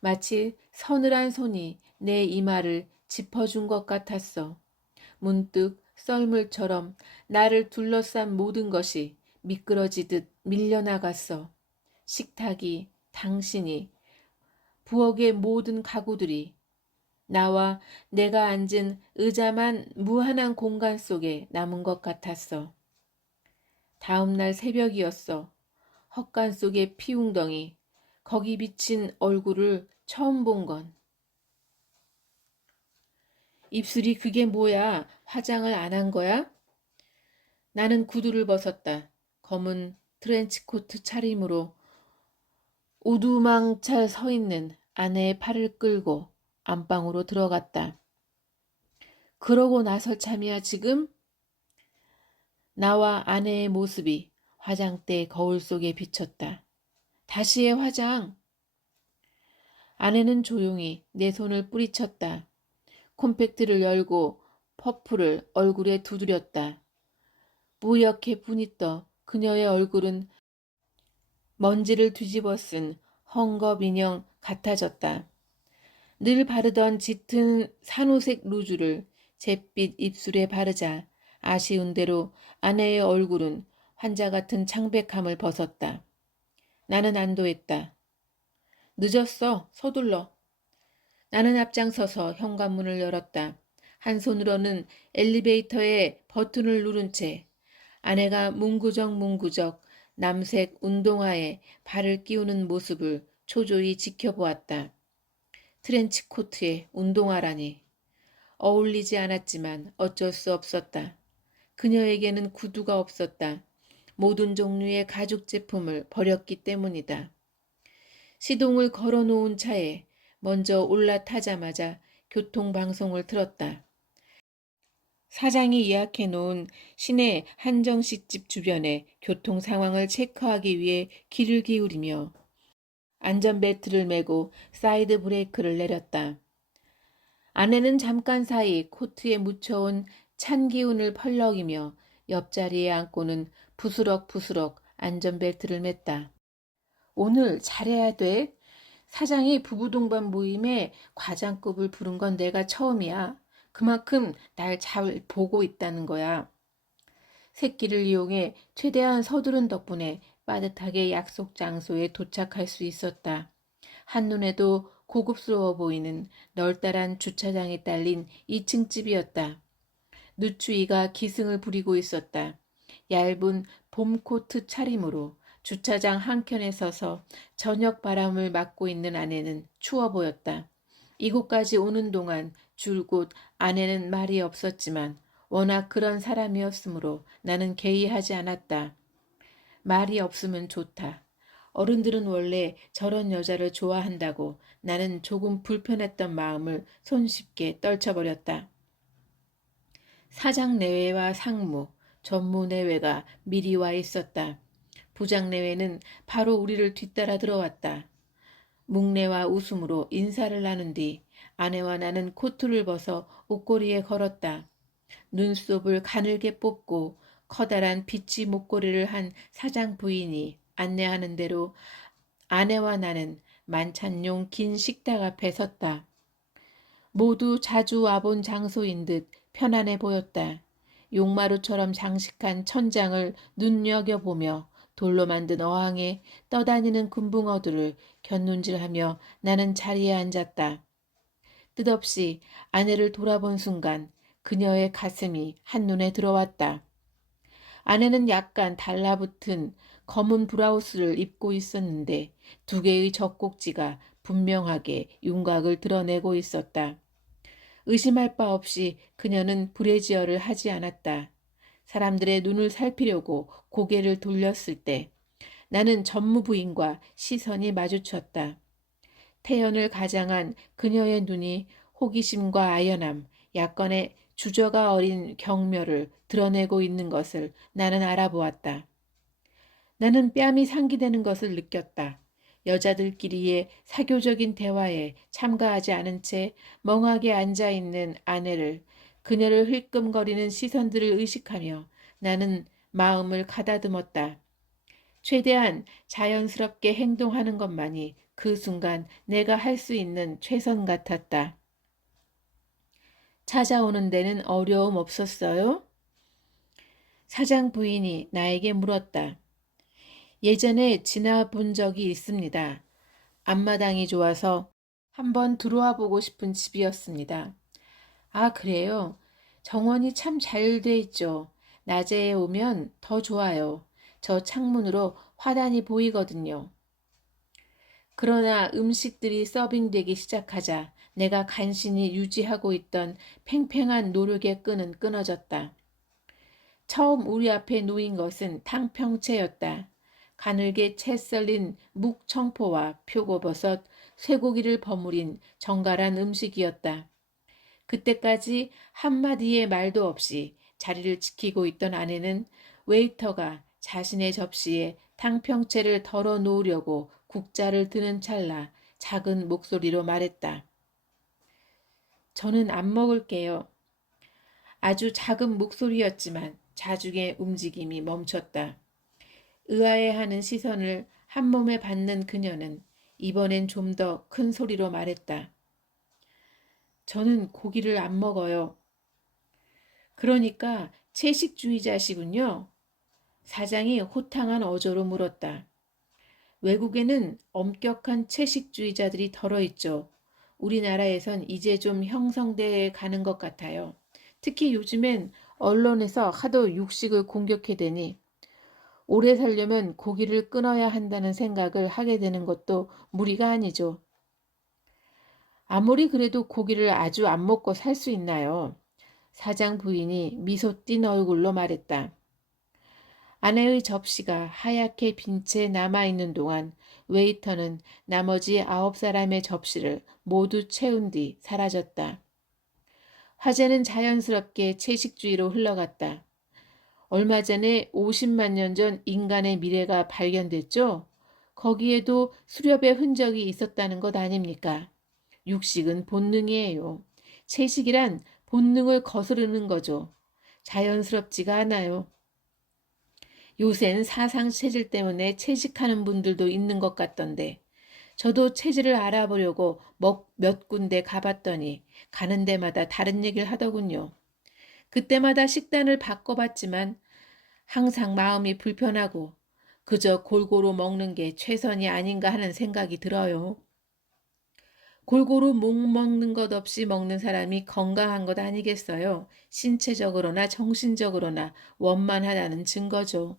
마치 서늘한 손이 내 이마를 짚어준 것 같았어. 문득 썰물처럼 나를 둘러싼 모든 것이 미끄러지듯 밀려나갔어. 식탁이, 당신이, 부엌의 모든 가구들이 나와 내가 앉은 의자만 무한한 공간 속에 남은 것 같았어. 다음 날 새벽이었어. 헛간 속의 피웅덩이, 거기 비친 얼굴을 처음 본 건. 입술이 그게 뭐야? 화장을 안 한 거야? 나는 구두를 벗었다. 검은 트렌치코트 차림으로 우두망찰 서 있는 아내의 팔을 끌고 안방으로 들어갔다. 그러고 나설 참이야 지금? 나와 아내의 모습이 화장대 거울 속에 비쳤다. 다시의 화장. 아내는 조용히 내 손을 뿌리쳤다. 콤팩트를 열고 퍼프를 얼굴에 두드렸다. 뿌옇게 분이 떠 그녀의 얼굴은 먼지를 뒤집어 쓴 헝겊 인형 같아졌다. 늘 바르던 짙은 산호색 루즈를 잿빛 입술에 바르자 아쉬운 대로 아내의 얼굴은 환자 같은 창백함을 벗었다. 나는 안도했다. 늦었어. 서둘러. 나는 앞장서서 현관문을 열었다. 한 손으로는 엘리베이터의 버튼을 누른 채 아내가 문구적 남색 운동화에 발을 끼우는 모습을 초조히 지켜보았다. 트렌치 코트에 운동화라니. 어울리지 않았지만 어쩔 수 없었다. 그녀에게는 구두가 없었다. 모든 종류의 가죽 제품을 버렸기 때문이다. 시동을 걸어놓은 차에 먼저 올라타자마자 교통방송을 틀었다. 사장이 예약해 놓은 시내 한정식집 주변의 교통 상황을 체크하기 위해 귀를 기울이며 안전벨트를 매고 사이드 브레이크를 내렸다. 아내는 잠깐 사이 코트에 묻혀온 찬 기운을 펄럭이며 옆자리에 앉고는 부스럭부스럭 안전벨트를 맸다. 오늘 잘해야 돼. 사장이 부부 동반 모임에 과장급을 부른 건 내가 처음이야. 그만큼 날 잘 보고 있다는 거야. 새끼를 이용해 최대한 서두른 덕분에 빠듯하게 약속 장소에 도착할 수 있었다. 한눈에도 고급스러워 보이는 널따란 주차장에 딸린 2층 집이었다. 누추이가 기승을 부리고 있었다. 얇은 봄코트 차림으로 주차장 한켠에 서서 저녁 바람을 맞고 있는 아내는 추워 보였다. 이곳까지 오는 동안 줄곧 아내는 말이 없었지만 워낙 그런 사람이었으므로 나는 개의하지 않았다. 말이 없으면 좋다. 어른들은 원래 저런 여자를 좋아한다고 나는 조금 불편했던 마음을 손쉽게 떨쳐버렸다. 사장 내외와 상무, 전무 내외가 미리 와 있었다. 부장 내외는 바로 우리를 뒤따라 들어왔다. 묵내와 웃음으로 인사를 나눈 뒤 아내와 나는 코트를 벗어 옷걸이에 걸었다. 눈썹을 가늘게 뽑고 커다란 비치 목걸이를 한 사장 부인이 안내하는 대로 아내와 나는 만찬용 긴 식탁 앞에 섰다. 모두 자주 와본 장소인 듯 편안해 보였다. 용마루처럼 장식한 천장을 눈여겨보며 돌로 만든 어항에 떠다니는 금붕어들을 곁눈질하며 나는 자리에 앉았다. 뜻없이 아내를 돌아본 순간 그녀의 가슴이 한눈에 들어왔다. 아내는 약간 달라붙은 검은 브라우스를 입고 있었는데 두 개의 젖꼭지가 분명하게 윤곽을 드러내고 있었다. 의심할 바 없이 그녀는 브래지어를 하지 않았다. 사람들의 눈을 살피려고 고개를 돌렸을 때 나는 전무부인과 시선이 마주쳤다. 태연을 가장한 그녀의 눈이 호기심과 아연함, 약간의 주저가 어린 경멸을 드러내고 있는 것을 나는 알아보았다. 나는 뺨이 상기되는 것을 느꼈다. 여자들끼리의 사교적인 대화에 참가하지 않은 채 멍하게 앉아있는 아내를, 그녀를 힐끔거리는 시선들을 의식하며 나는 마음을 가다듬었다. 최대한 자연스럽게 행동하는 것만이 그 순간 내가 할 수 있는 최선 같았다. 찾아오는 데는 어려움 없었어요? 사장 부인이 나에게 물었다. 예전에 지나본 적이 있습니다. 앞마당이 좋아서 한번 들어와 보고 싶은 집이었습니다. 아, 그래요? 정원이 참 잘 돼 있죠. 낮에 오면 더 좋아요. 저 창문으로 화단이 보이거든요. 그러나 음식들이 서빙되기 시작하자 내가 간신히 유지하고 있던 팽팽한 노력의 끈은 끊어졌다. 처음 우리 앞에 놓인 것은 탕평채였다. 가늘게 채 썰린 묵청포와 표고버섯, 쇠고기를 버무린 정갈한 음식이었다. 그때까지 한마디의 말도 없이 자리를 지키고 있던 아내는 웨이터가 자신의 접시에 탕평채를 덜어 놓으려고 국자를 드는 찰나 작은 목소리로 말했다. 저는 안 먹을게요. 아주 작은 목소리였지만 자중의 움직임이 멈췄다. 의아해하는 시선을 한몸에 받는 그녀는 이번엔 좀 더 큰 소리로 말했다. 저는 고기를 안 먹어요. 그러니까 채식주의자시군요. 사장이 호탕한 어조로 물었다. 외국에는 엄격한 채식주의자들이 덜어 있죠. 우리나라에선 이제 좀 형성돼 가는 것 같아요. 특히 요즘엔 언론에서 하도 육식을 공격해대니 오래 살려면 고기를 끊어야 한다는 생각을 하게 되는 것도 무리가 아니죠. 아무리 그래도 고기를 아주 안 먹고 살 수 있나요? 사장 부인이 미소 띤 얼굴로 말했다. 아내의 접시가 하얗게 빈 채 남아있는 동안 웨이터는 나머지 9사람의 접시를 모두 채운 뒤 사라졌다. 화제는 자연스럽게 채식주의로 흘러갔다. 얼마 전에 50만 년 전 인간의 미래가 발견됐죠? 거기에도 수렵의 흔적이 있었다는 것 아닙니까? 육식은 본능이에요. 채식이란 본능을 거스르는 거죠. 자연스럽지가 않아요. 요샌 사상 체질 때문에 채식하는 분들도 있는 것 같던데 저도 체질을 알아보려고 몇 군데 가봤더니 가는 데마다 다른 얘기를 하더군요. 그때마다 식단을 바꿔봤지만 항상 마음이 불편하고 그저 골고루 먹는 게 최선이 아닌가 하는 생각이 들어요. 골고루 못 먹는 것 없이 먹는 사람이 건강한 것 아니겠어요? 신체적으로나 정신적으로나 원만하다는 증거죠.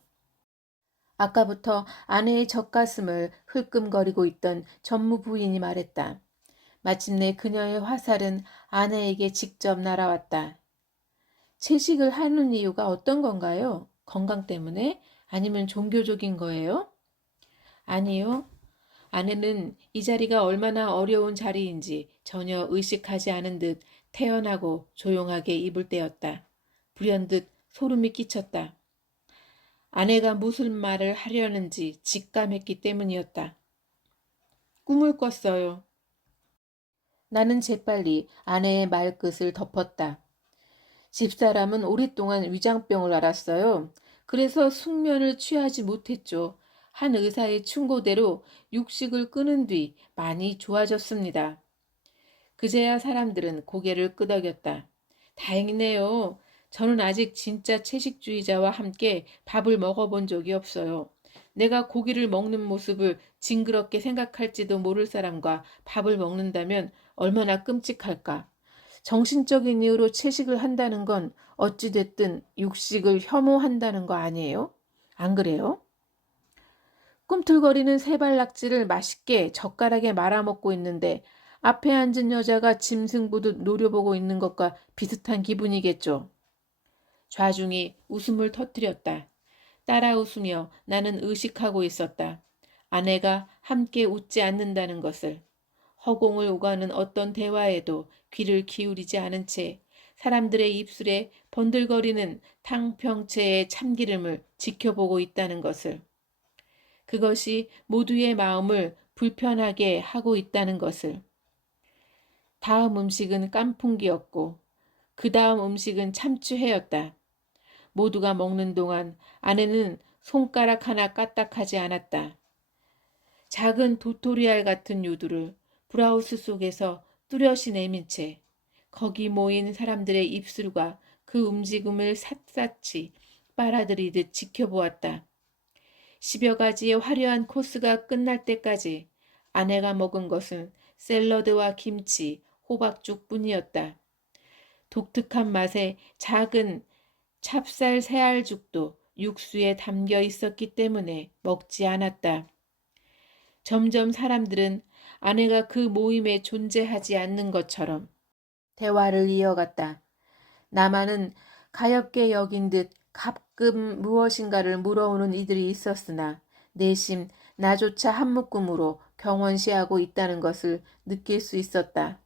아까부터 아내의 젖가슴을 흘끔거리고 있던 전무 부인이 말했다. 마침내 그녀의 화살은 아내에게 직접 날아왔다. 채식을 하는 이유가 어떤 건가요? 건강 때문에? 아니면 종교적인 거예요? 아니요. 아내는 이 자리가 얼마나 어려운 자리인지 전혀 의식하지 않은 듯 태연하고 조용하게 입을 떼었다. 불현듯 소름이 끼쳤다. 아내가 무슨 말을 하려는지 직감했기 때문이었다. 꿈을 꿨어요. 나는 재빨리 아내의 말끝을 덮었다. 집사람은 오랫동안 위장병을 앓았어요. 그래서 숙면을 취하지 못했죠. 한 의사의 충고대로 육식을 끊은 뒤 많이 좋아졌습니다. 그제야 사람들은 고개를 끄덕였다. 다행이네요. 저는 아직 진짜 채식주의자와 함께 밥을 먹어본 적이 없어요. 내가 고기를 먹는 모습을 징그럽게 생각할지도 모를 사람과 밥을 먹는다면 얼마나 끔찍할까. 정신적인 이유로 채식을 한다는 건 어찌됐든 육식을 혐오한다는 거 아니에요? 안 그래요? 꿈틀거리는 세발낙지를 맛있게 젓가락에 말아먹고 있는데 앞에 앉은 여자가 짐승 보듯 노려보고 있는 것과 비슷한 기분이겠죠. 좌중이 웃음을 터뜨렸다. 따라 웃으며 나는 의식하고 있었다. 아내가 함께 웃지 않는다는 것을. 허공을 오가는 어떤 대화에도 귀를 기울이지 않은 채 사람들의 입술에 번들거리는 탕평채의 참기름을 지켜보고 있다는 것을. 그것이 모두의 마음을 불편하게 하고 있다는 것을. 다음 음식은 깐풍기였고 그 다음 음식은 참치회였다. 모두가 먹는 동안 아내는 손가락 하나 까딱하지 않았다. 작은 도토리알 같은 요두를 브라우스 속에서 뚜렷이 내민 채 거기 모인 사람들의 입술과 그 움직임을 샅샅이 빨아들이듯 지켜보았다. 10여 가지의 화려한 코스가 끝날 때까지 아내가 먹은 것은 샐러드와 김치, 호박죽뿐이었다. 독특한 맛의 작은 찹쌀 새알죽도 육수에 담겨 있었기 때문에 먹지 않았다. 점점 사람들은 아내가 그 모임에 존재하지 않는 것처럼 대화를 이어갔다. 나만은 가엾게 여긴 듯 가끔 무엇인가를 물어오는 이들이 있었으나 내심 나조차 한묶음으로 경원시하고 있다는 것을 느낄 수 있었다.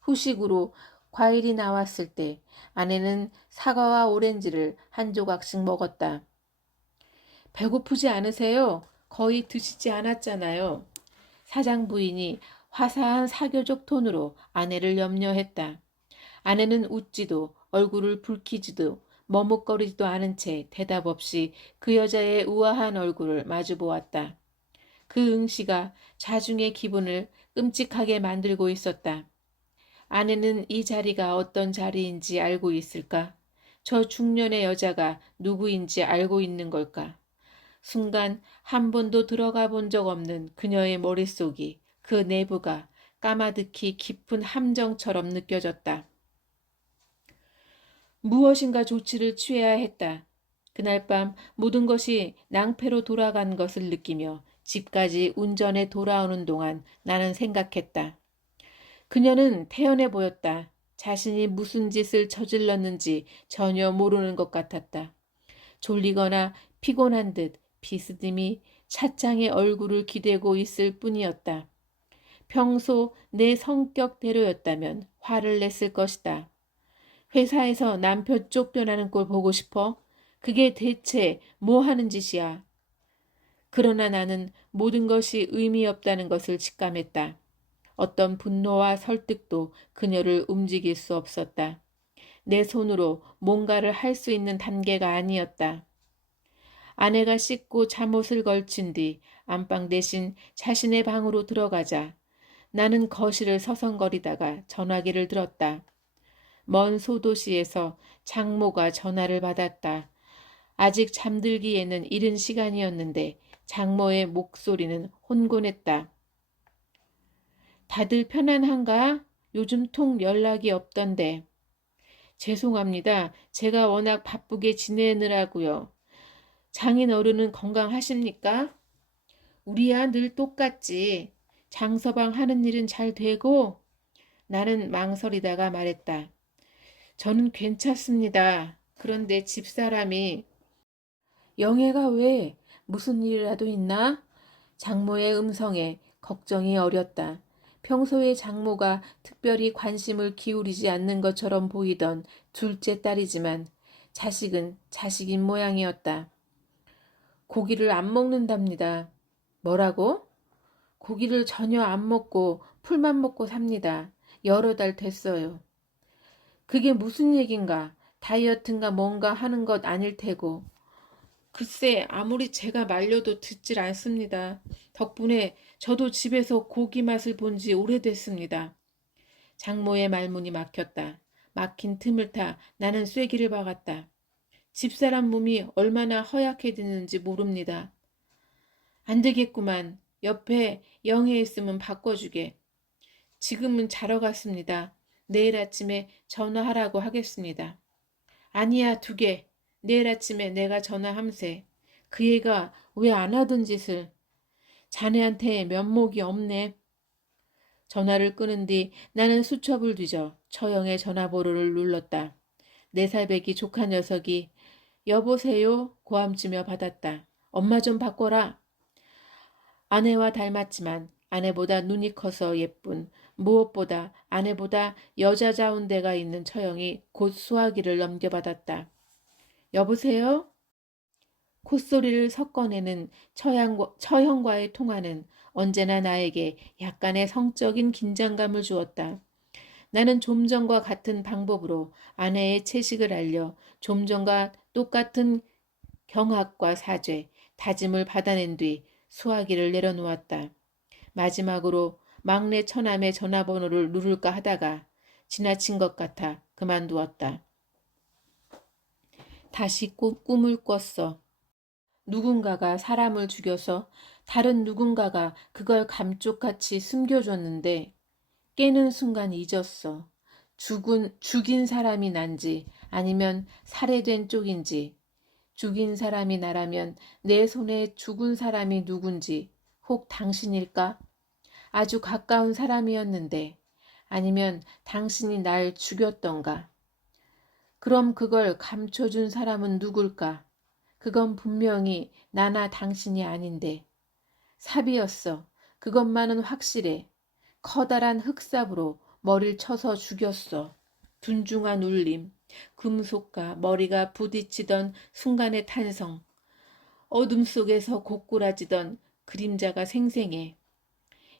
후식으로 과일이 나왔을 때 아내는 사과와 오렌지를 한 조각씩 먹었다. 배고프지 않으세요? 거의 드시지 않았잖아요. 사장 부인이 화사한 사교적 톤으로 아내를 염려했다. 아내는 웃지도 얼굴을 붉히지도 머뭇거리지도 않은 채 대답 없이 그 여자의 우아한 얼굴을 마주보았다. 그 응시가 자중의 기분을 끔찍하게 만들고 있었다. 아내는 이 자리가 어떤 자리인지 알고 있을까? 저 중년의 여자가 누구인지 알고 있는 걸까? 순간 한 번도 들어가 본 적 없는 그녀의 머릿속이 그 내부가 까마득히 깊은 함정처럼 느껴졌다. 무엇인가 조치를 취해야 했다. 그날 밤 모든 것이 낭패로 돌아간 것을 느끼며 집까지 운전해 돌아오는 동안 나는 생각했다. 그녀는 태연해 보였다. 자신이 무슨 짓을 저질렀는지 전혀 모르는 것 같았다. 졸리거나 피곤한 듯 비스듬히 찻장에 얼굴을 기대고 있을 뿐이었다. 평소 내 성격대로였다면 화를 냈을 것이다. 회사에서 남편 쫓겨나는 꼴 보고 싶어? 그게 대체 뭐 하는 짓이야? 그러나 나는 모든 것이 의미 없다는 것을 직감했다. 어떤 분노와 설득도 그녀를 움직일 수 없었다. 내 손으로 뭔가를 할 수 있는 단계가 아니었다. 아내가 씻고 잠옷을 걸친 뒤 안방 대신 자신의 방으로 들어가자 나는 거실을 서성거리다가 전화기를 들었다. 먼 소도시에서 장모가 전화를 받았다. 아직 잠들기에는 이른 시간이었는데 장모의 목소리는 혼곤했다. 다들 편안한가? 요즘 통 연락이 없던데. 죄송합니다. 제가 워낙 바쁘게 지내느라고요. 장인 어른은 건강하십니까? 우리야 늘 똑같지. 장서방 하는 일은 잘 되고? 나는 망설이다가 말했다. 저는 괜찮습니다. 그런데 집사람이 영애가 왜 무슨 일이라도 있나? 장모의 음성에 걱정이 어렸다. 평소에 장모가 특별히 관심을 기울이지 않는 것처럼 보이던 둘째 딸이지만 자식은 자식인 모양이었다. 고기를 안 먹는답니다. 뭐라고? 고기를 전혀 안 먹고 풀만 먹고 삽니다. 여러 달 됐어요. 그게 무슨 얘긴가? 다이어트인가 뭔가 하는 것 아닐 테고. 글쎄 아무리 제가 말려도 듣질 않습니다. 덕분에 저도 집에서 고기 맛을 본 지 오래됐습니다. 장모의 말문이 막혔다. 막힌 틈을 타 나는 쐐기를 박았다. 집사람 몸이 얼마나 허약해지는지 모릅니다. 안 되겠구만. 옆에 영애 있으면 바꿔주게. 지금은 자러 갔습니다. 내일 아침에 전화하라고 하겠습니다. 아니야, 두게. 내일 아침에 내가 전화함세. 그 애가 왜 안 하던 짓을. 자네한테 면목이 없네. 전화를 끊은 뒤 나는 수첩을 뒤져 처형의 전화번호를 눌렀다. 4살배기 조카 녀석이 여보세요? 고함치며 받았다. 엄마 좀 바꿔라. 아내와 닮았지만 아내보다 눈이 커서 예쁜, 무엇보다 아내보다 여자다운 데가 있는 처형이 곧 수화기를 넘겨받았다. 여보세요? 콧소리를 섞어내는 처형과의 통화는 언제나 나에게 약간의 성적인 긴장감을 주었다. 나는 좀 전과 같은 방법으로 아내의 채식을 알려 좀 전과 똑같은 경악과 사죄, 다짐을 받아낸 뒤 수화기를 내려놓았다. 마지막으로 막내 처남의 전화번호를 누를까 하다가 지나친 것 같아 그만두었다. 다시 꿈을 꿨어. 누군가가 사람을 죽여서 다른 누군가가 그걸 감쪽같이 숨겨줬는데 깨는 순간 잊었어. 죽인 사람이 난지 아니면 살해된 쪽인지, 죽인 사람이 나라면 내 손에 죽은 사람이 누군지, 혹 당신일까? 아주 가까운 사람이었는데, 아니면 당신이 날 죽였던가? 그럼 그걸 감춰준 사람은 누굴까? 그건 분명히 나나 당신이 아닌데. 삽이었어. 그것만은 확실해. 커다란 흙삽으로 머리를 쳐서 죽였어. 둔중한 울림, 금속과 머리가 부딪히던 순간의 탄성, 어둠 속에서 고꾸라지던 그림자가 생생해.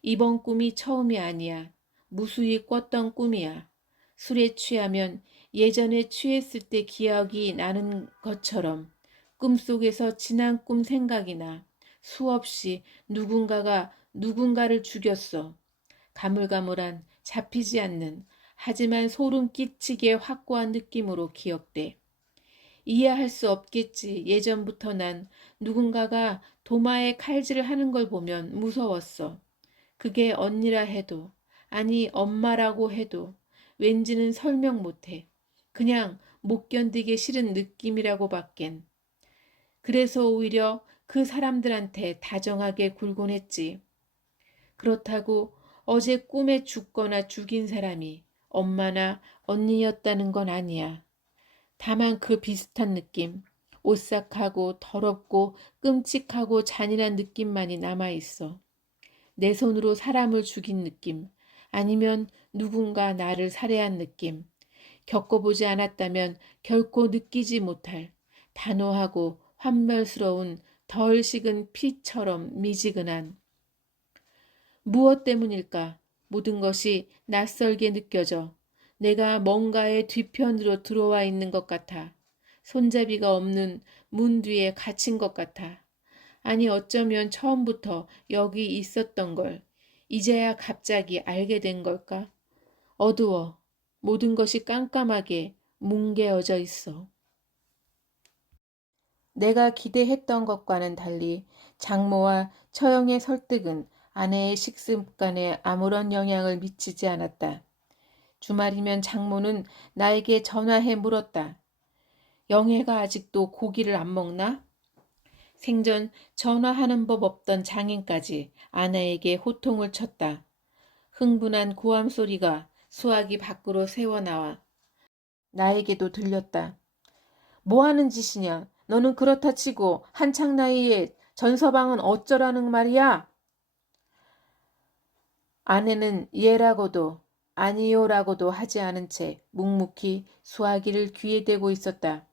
이번 꿈이 처음이 아니야. 무수히 꿨던 꿈이야. 술에 취하면 예전에 취했을 때 기억이 나는 것처럼 꿈속에서 지난 꿈 생각이 나. 수없이 누군가가 누군가를 죽였어. 가물가물한 잡히지 않는 하지만 소름 끼치게 확고한 느낌으로 기억돼. 이해할 수 없겠지. 예전부터 난 누군가가 도마에 칼질을 하는 걸 보면 무서웠어. 그게 언니라 해도 아니 엄마라고 해도 왠지는 설명 못해. 그냥 못 견디게 싫은 느낌이라고 밖엔. 그래서 오히려 그 사람들한테 다정하게 굴곤 했지. 그렇다고 어제 꿈에 죽거나 죽인 사람이 엄마나 언니였다는 건 아니야. 다만 그 비슷한 느낌, 오싹하고 더럽고 끔찍하고 잔인한 느낌만이 남아있어. 내 손으로 사람을 죽인 느낌, 아니면 누군가 나를 살해한 느낌, 겪어보지 않았다면 결코 느끼지 못할 단호하고 환멸스러운 덜 식은 피처럼 미지근한. 무엇 때문일까? 모든 것이 낯설게 느껴져. 내가 뭔가의 뒤편으로 들어와 있는 것 같아. 손잡이가 없는 문 뒤에 갇힌 것 같아. 아니 어쩌면 처음부터 여기 있었던 걸 이제야 갑자기 알게 된 걸까? 어두워. 모든 것이 깜깜하게 뭉개어져 있어. 내가 기대했던 것과는 달리 장모와 처형의 설득은 아내의 식습관에 아무런 영향을 미치지 않았다. 주말이면 장모는 나에게 전화해 물었다. 영애가 아직도 고기를 안 먹나? 생전 전화하는 법 없던 장인까지 아내에게 호통을 쳤다. 흥분한 고함 소리가 수화기 밖으로 새어나와 나에게도 들렸다. 뭐 하는 짓이냐? 너는 그렇다 치고 한창 나이에 전서방은 어쩌라는 말이야? 아내는 예라고도 아니요라고도 하지 않은 채 묵묵히 수화기를 귀에 대고 있었다.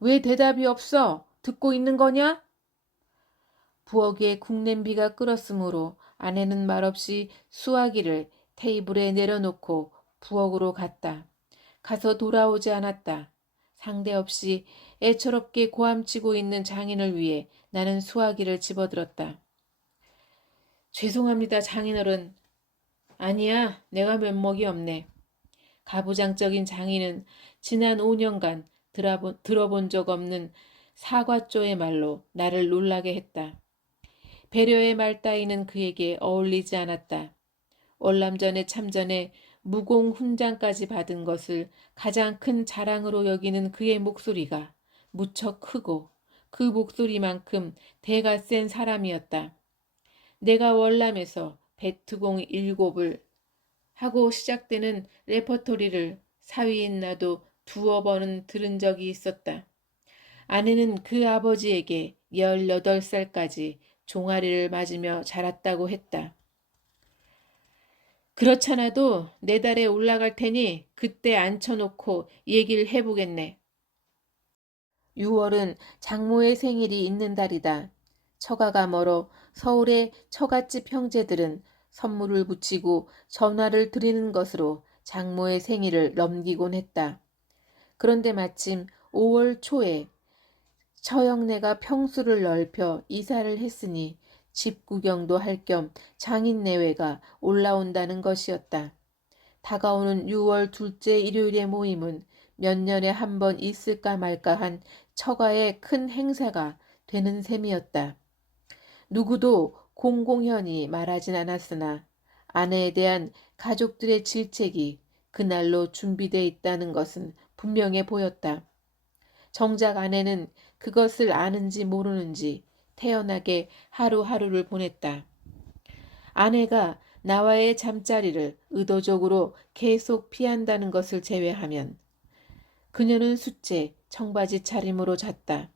왜 대답이 없어? 듣고 있는 거냐? 부엌에 국냄비가 끓었으므로 아내는 말없이 수화기를 테이블에 내려놓고 부엌으로 갔다. 가서 돌아오지 않았다. 상대 없이 애처롭게 고함치고 있는 장인을 위해 나는 수화기를 집어들었다. 죄송합니다, 장인어른. 아니야, 내가 면목이 없네. 가부장적인 장인은 지난 5년간 들어본 적 없는 사과조의 말로 나를 놀라게 했다. 배려의 말 따위는 그에게 어울리지 않았다. 월남전에 참전해 무공 훈장까지 받은 것을 가장 큰 자랑으로 여기는 그의 목소리가 무척 크고 그 목소리만큼 대가 센 사람이었다. 내가 월남에서 배트공 7을 하고 시작되는 레퍼토리를 사위인 나도 두어 번은 들은 적이 있었다. 아내는 그 아버지에게 18살까지 종아리를 맞으며 자랐다고 했다. 그렇잖아도 내 달에 올라갈 테니 그때 앉혀놓고 얘기를 해보겠네. 6월은 장모의 생일이 있는 달이다. 처가가 멀어 서울의 처갓집 형제들은 선물을 붙이고 전화를 드리는 것으로 장모의 생일을 넘기곤 했다. 그런데 마침 5월 초에 처형네가 평수를 넓혀 이사를 했으니 집 구경도 할 겸 장인 내외가 올라온다는 것이었다. 다가오는 6월 둘째 일요일의 모임은 몇 년에 한 번 있을까 말까 한 처가의 큰 행사가 되는 셈이었다. 누구도 공공연히 말하진 않았으나 아내에 대한 가족들의 질책이 그날로 준비돼 있다는 것은 분명해 보였다. 정작 아내는 그것을 아는지 모르는지 태연하게 하루하루를 보냈다. 아내가 나와의 잠자리를 의도적으로 계속 피한다는 것을 제외하면 그녀는 숫제, 청바지 차림으로 잤다.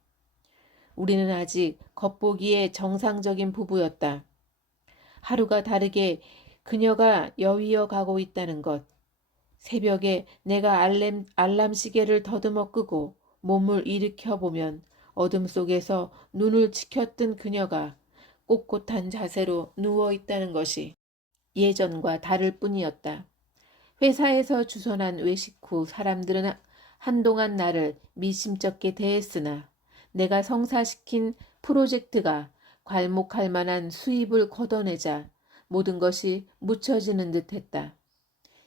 우리는 아직 겉보기에 정상적인 부부였다. 하루가 다르게 그녀가 여위어 가고 있다는 것. 새벽에 내가 알람 시계를 더듬어 끄고 몸을 일으켜 보면 어둠 속에서 눈을 치켜뜬 그녀가 꼿꼿한 자세로 누워 있다는 것이 예전과 다를 뿐이었다. 회사에서 주선한 외식 후 사람들은 한동안 나를 미심쩍게 대했으나 내가 성사시킨 프로젝트가 괄목할 만한 수입을 걷어내자 모든 것이 묻혀지는 듯했다.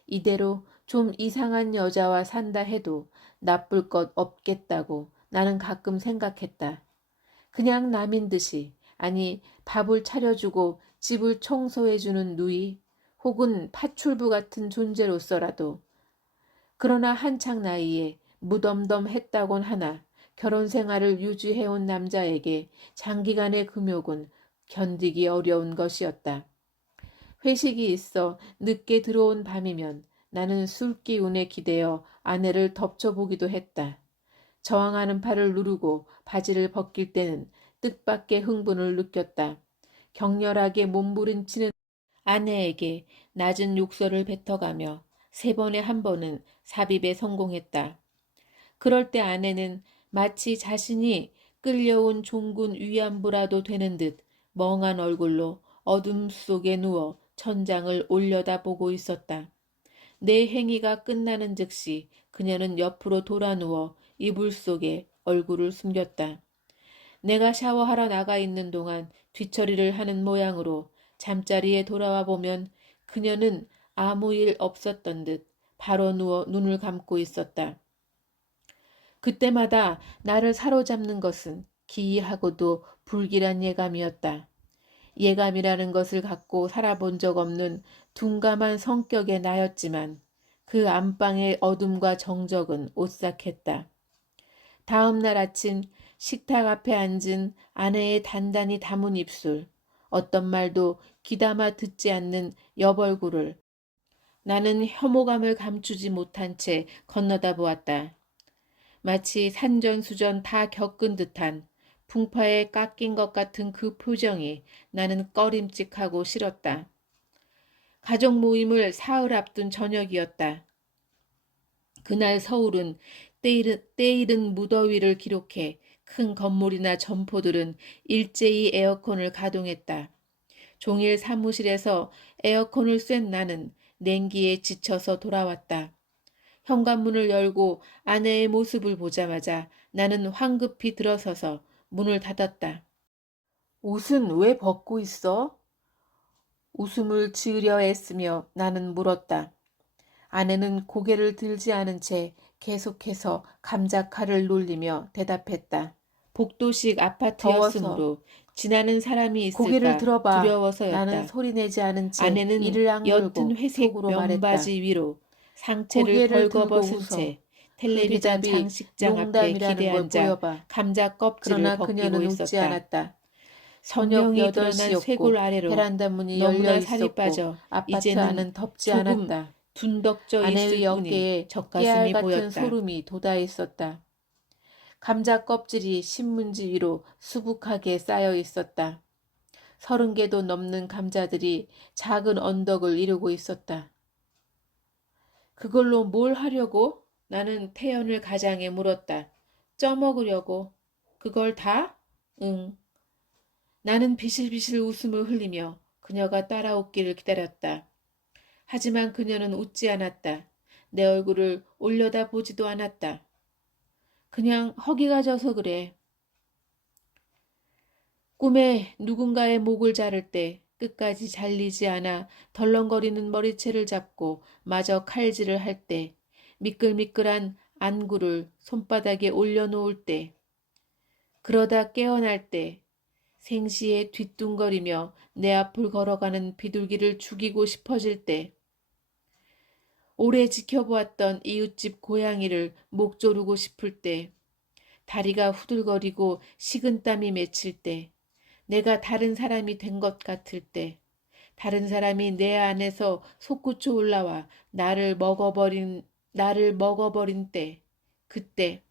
이대로 좀 이상한 여자와 산다 해도 나쁠 것 없겠다고 나는 가끔 생각했다. 그냥 남인 듯이, 아니 밥을 차려주고 집을 청소해주는 누이 혹은 파출부 같은 존재로서라도. 그러나 한창 나이에 무덤덤했다곤 하나 결혼 생활을 유지해온 남자에게 장기간의 금욕은 견디기 어려운 것이었다. 회식이 있어 늦게 들어온 밤이면 나는 술 기운에 기대어 아내를 덮쳐보기도 했다. 저항하는 팔을 누르고 바지를 벗길 때는 뜻밖의 흥분을 느꼈다. 격렬하게 몸부림치는 아내에게 낮은 욕설을 뱉어가며 3번에 1번은 삽입에 성공했다. 그럴 때 아내는 마치 자신이 끌려온 종군 위안부라도 되는 듯 멍한 얼굴로 어둠 속에 누워 천장을 올려다보고 있었다. 내 행위가 끝나는 즉시 그녀는 옆으로 돌아 누워 이불 속에 얼굴을 숨겼다. 내가 샤워하러 나가 있는 동안 뒤처리를 하는 모양으로 잠자리에 돌아와 보면 그녀는 아무 일 없었던 듯 바로 누워 눈을 감고 있었다. 그때마다 나를 사로잡는 것은 기이하고도 불길한 예감이었다. 예감이라는 것을 갖고 살아본 적 없는 둔감한 성격의 나였지만 그 안방의 어둠과 정적은 오싹했다. 다음 날 아침 식탁 앞에 앉은 아내의 단단히 담은 입술, 어떤 말도 귀담아 듣지 않는 옆얼굴을 나는 혐오감을 감추지 못한 채 건너다 보았다. 마치 산전수전 다 겪은 듯한 풍파에 깎인 것 같은 그 표정이 나는 꺼림칙하고 싫었다. 가족 모임을 사흘 앞둔 저녁이었다. 그날 서울은 때이른 무더위를 기록해 큰 건물이나 점포들은 일제히 에어컨을 가동했다. 종일 사무실에서 에어컨을 쐰 나는 냉기에 지쳐서 돌아왔다. 현관문을 열고 아내의 모습을 보자마자 나는 황급히 들어서서 문을 닫았다. 옷은 왜 벗고 있어? 웃음을 지으려 애쓰며 나는 물었다. 아내는 고개를 들지 않은 채 계속해서 감자칼을 놀리며 대답했다. 복도식 아파트였으므로 지나는 사람이 고개를 있을까 들어봐. 나는 두려워서였다. 소리내지 않은 채 아내는 이를 옅은 악물고 회색 속으로 말했다. 면바지 위로 상체를 고개를 들고 벌거벗은 웃어. 채 그 텔레비전 대답이 장식장 앞에 농담이라는 걸 기대앉아 보여봐. 감자 껍질을 그러나 벗기고 그녀는 웃지 있었다. 않았다. 저녁 선명히 드러난 쇄골 8시였고 아래로 베란다 문이 열려 너무나 살이 있었고 빠져 아파트 이제는 안은 덥지 조금 않았다. 둔덕져 아내의 있을 뿐인 어깨에 깨알 젖가슴이 같은 보였다. 소름이 돋아 있었다. 감자 껍질이 신문지 위로 수북하게 쌓여 있었다. 30개도 넘는 감자들이 작은 언덕을 이루고 있었다. 그걸로 뭘 하려고? 나는 태연을 가장에 물었다. 쪄먹으려고. 그걸 다? 응. 나는 비실비실 웃음을 흘리며 그녀가 따라오기를 기다렸다. 하지만 그녀는 웃지 않았다. 내 얼굴을 올려다 보지도 않았다. 그냥 허기가 져서 그래. 꿈에 누군가의 목을 자를 때 끝까지 잘리지 않아 덜렁거리는 머리채를 잡고 마저 칼질을 할 때, 미끌미끌한 안구를 손바닥에 올려놓을 때, 그러다 깨어날 때, 생시에 뒤뚱거리며 내 앞을 걸어가는 비둘기를 죽이고 싶어질 때, 오래 지켜보았던 이웃집 고양이를 목 조르고 싶을 때, 다리가 후들거리고 식은땀이 맺힐 때, 내가 다른 사람이 된 것 같을 때, 다른 사람이 내 안에서 솟구쳐 올라와 나를 먹어버린 때, 그때,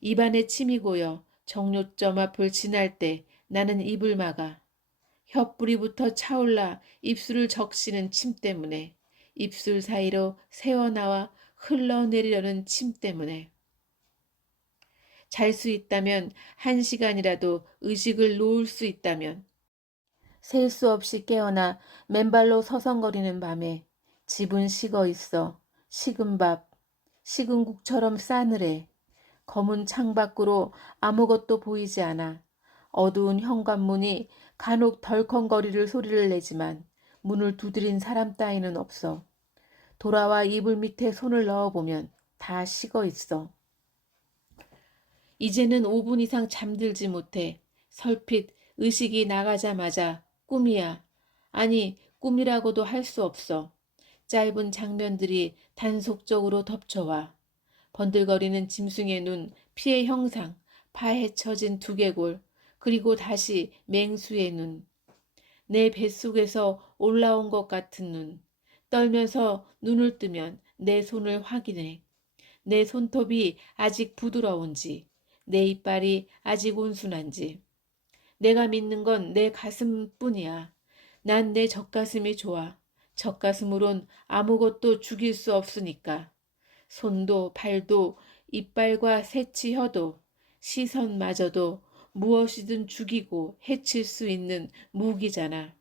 입안에 침이 고여 정료점 앞을 지날 때 나는 입을 막아. 혀뿌리부터 차올라 입술을 적시는 침 때문에, 입술 사이로 새어나와 흘러내리려는 침 때문에. 잘 수 있다면 1시간이라도 의식을 놓을 수 있다면 셀 수 없이 깨어나 맨발로 서성거리는 밤에 집은 식어 있어. 식은 밥, 식은 국처럼 싸늘해. 검은 창밖으로 아무것도 보이지 않아. 어두운 현관문이 간혹 덜컹거리를 소리를 내지만 문을 두드린 사람 따위는 없어. 돌아와 이불 밑에 손을 넣어보면 다 식어 있어. 이제는 5분 이상 잠들지 못해. 설핏 의식이 나가자마자 꿈이야. 아니, 꿈이라고도 할 수 없어. 짧은 장면들이 단속적으로 덮쳐와. 번들거리는 짐승의 눈, 피의 형상, 파헤쳐진 두개골, 그리고 다시 맹수의 눈. 내 뱃속에서 올라온 것 같은 눈. 떨면서 눈을 뜨면 내 손을 확인해. 내 손톱이 아직 부드러운지, 내 이빨이 아직 온순한지. 내가 믿는 건 내 가슴뿐이야. 난 내 젖가슴이 좋아. 젖가슴으론 아무것도 죽일 수 없으니까. 손도 발도 이빨과 새치 혀도 시선마저도 무엇이든 죽이고 해칠 수 있는 무기잖아.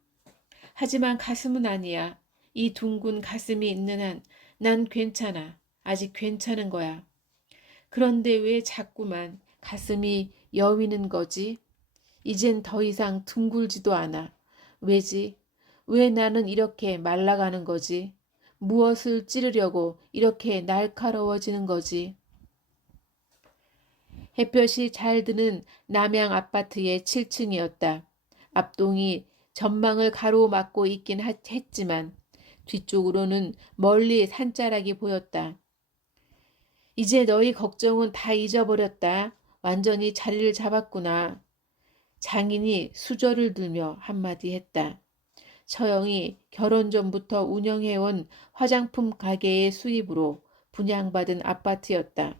하지만 가슴은 아니야. 이 둥근 가슴이 있는 한 난 괜찮아. 아직 괜찮은 거야. 그런데 왜 자꾸만 가슴이 여위는 거지? 이젠 더 이상 둥글지도 않아. 왜지? 왜 나는 이렇게 말라가는 거지? 무엇을 찌르려고 이렇게 날카로워지는 거지? 햇볕이 잘 드는 남양 아파트의 7층이었다. 앞동이 전망을 가로막고 있긴 했지만 뒤쪽으로는 멀리 산자락이 보였다. 이제 너희 걱정은 다 잊어버렸다. 완전히 자리를 잡았구나. 장인이 수저를 들며 한마디 했다. 처형이 결혼 전부터 운영해온 화장품 가게의 수입으로 분양받은 아파트였다.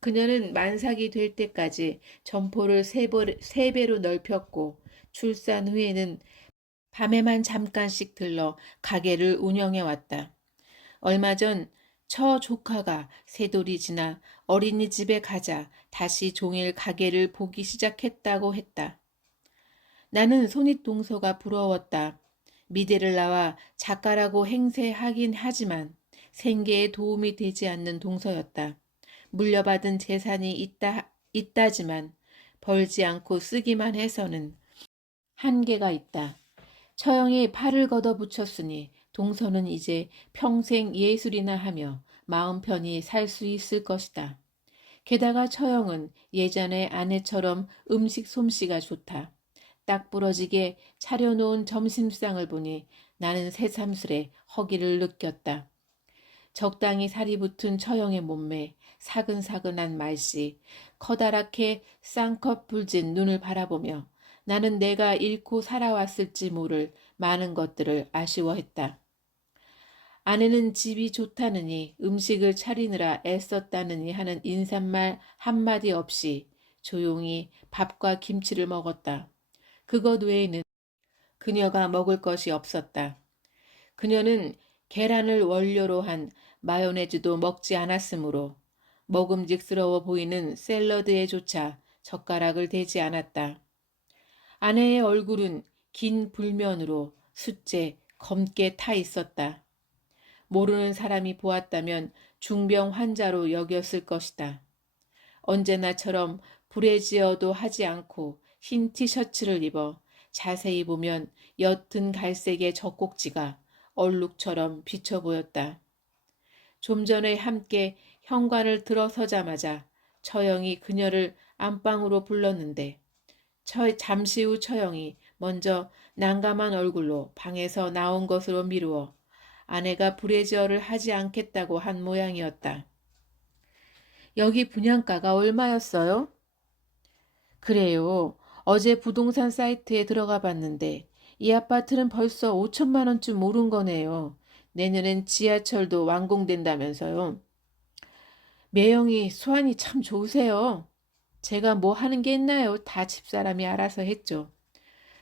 그녀는 만삭이 될 때까지 점포를 3배로 넓혔고 출산 후에는 밤에만 잠깐씩 들러 가게를 운영해왔다. 얼마 전 처 조카가 세돌이 지나 어린이집에 가자 다시 종일 가게를 보기 시작했다고 했다. 나는 손윗동서가 부러웠다. 미대를 나와 작가라고 행세하긴 하지만 생계에 도움이 되지 않는 동서였다. 물려받은 재산이 있다지만 벌지 않고 쓰기만 해서는 한계가 있다. 처형이 팔을 걷어붙였으니 동서는 이제 평생 예술이나 하며 마음 편히 살 수 있을 것이다. 게다가 처형은 예전의 아내처럼 음식 솜씨가 좋다. 딱 부러지게 차려놓은 점심상을 보니 나는 새삼스레 허기를 느꼈다. 적당히 살이 붙은 처형의 몸매, 사근사근한 말씨, 커다랗게 쌍컵 불진 눈을 바라보며 나는 내가 잃고 살아왔을지 모를 많은 것들을 아쉬워했다. 아내는 집이 좋다느니 음식을 차리느라 애썼다느니 하는 인사말 한마디 없이 조용히 밥과 김치를 먹었다. 그것 외에는 그녀가 먹을 것이 없었다. 그녀는 계란을 원료로 한 마요네즈도 먹지 않았으므로 먹음직스러워 보이는 샐러드에조차 젓가락을 대지 않았다. 아내의 얼굴은 긴 불면으로 숫제 검게 타 있었다. 모르는 사람이 보았다면 중병 환자로 여겼을 것이다. 언제나처럼 브래지어도 하지 않고 흰 티셔츠를 입어 자세히 보면 옅은 갈색의 젖꼭지가 얼룩처럼 비쳐 보였다. 좀 전에 함께 현관을 들어서자마자 처형이 그녀를 안방으로 불렀는데 잠시 후 처형이 먼저 난감한 얼굴로 방에서 나온 것으로 미루어 아내가 브래지어를 하지 않겠다고 한 모양이었다. 여기 분양가가 얼마였어요? 그래요. 어제 부동산 사이트에 들어가 봤는데 이 아파트는 벌써 5천만 원쯤 오른 거네요. 내년엔 지하철도 완공된다면서요. 매형이 수완이 참 좋으세요. 제가 뭐 하는 게 있나요? 다 집사람이 알아서 했죠.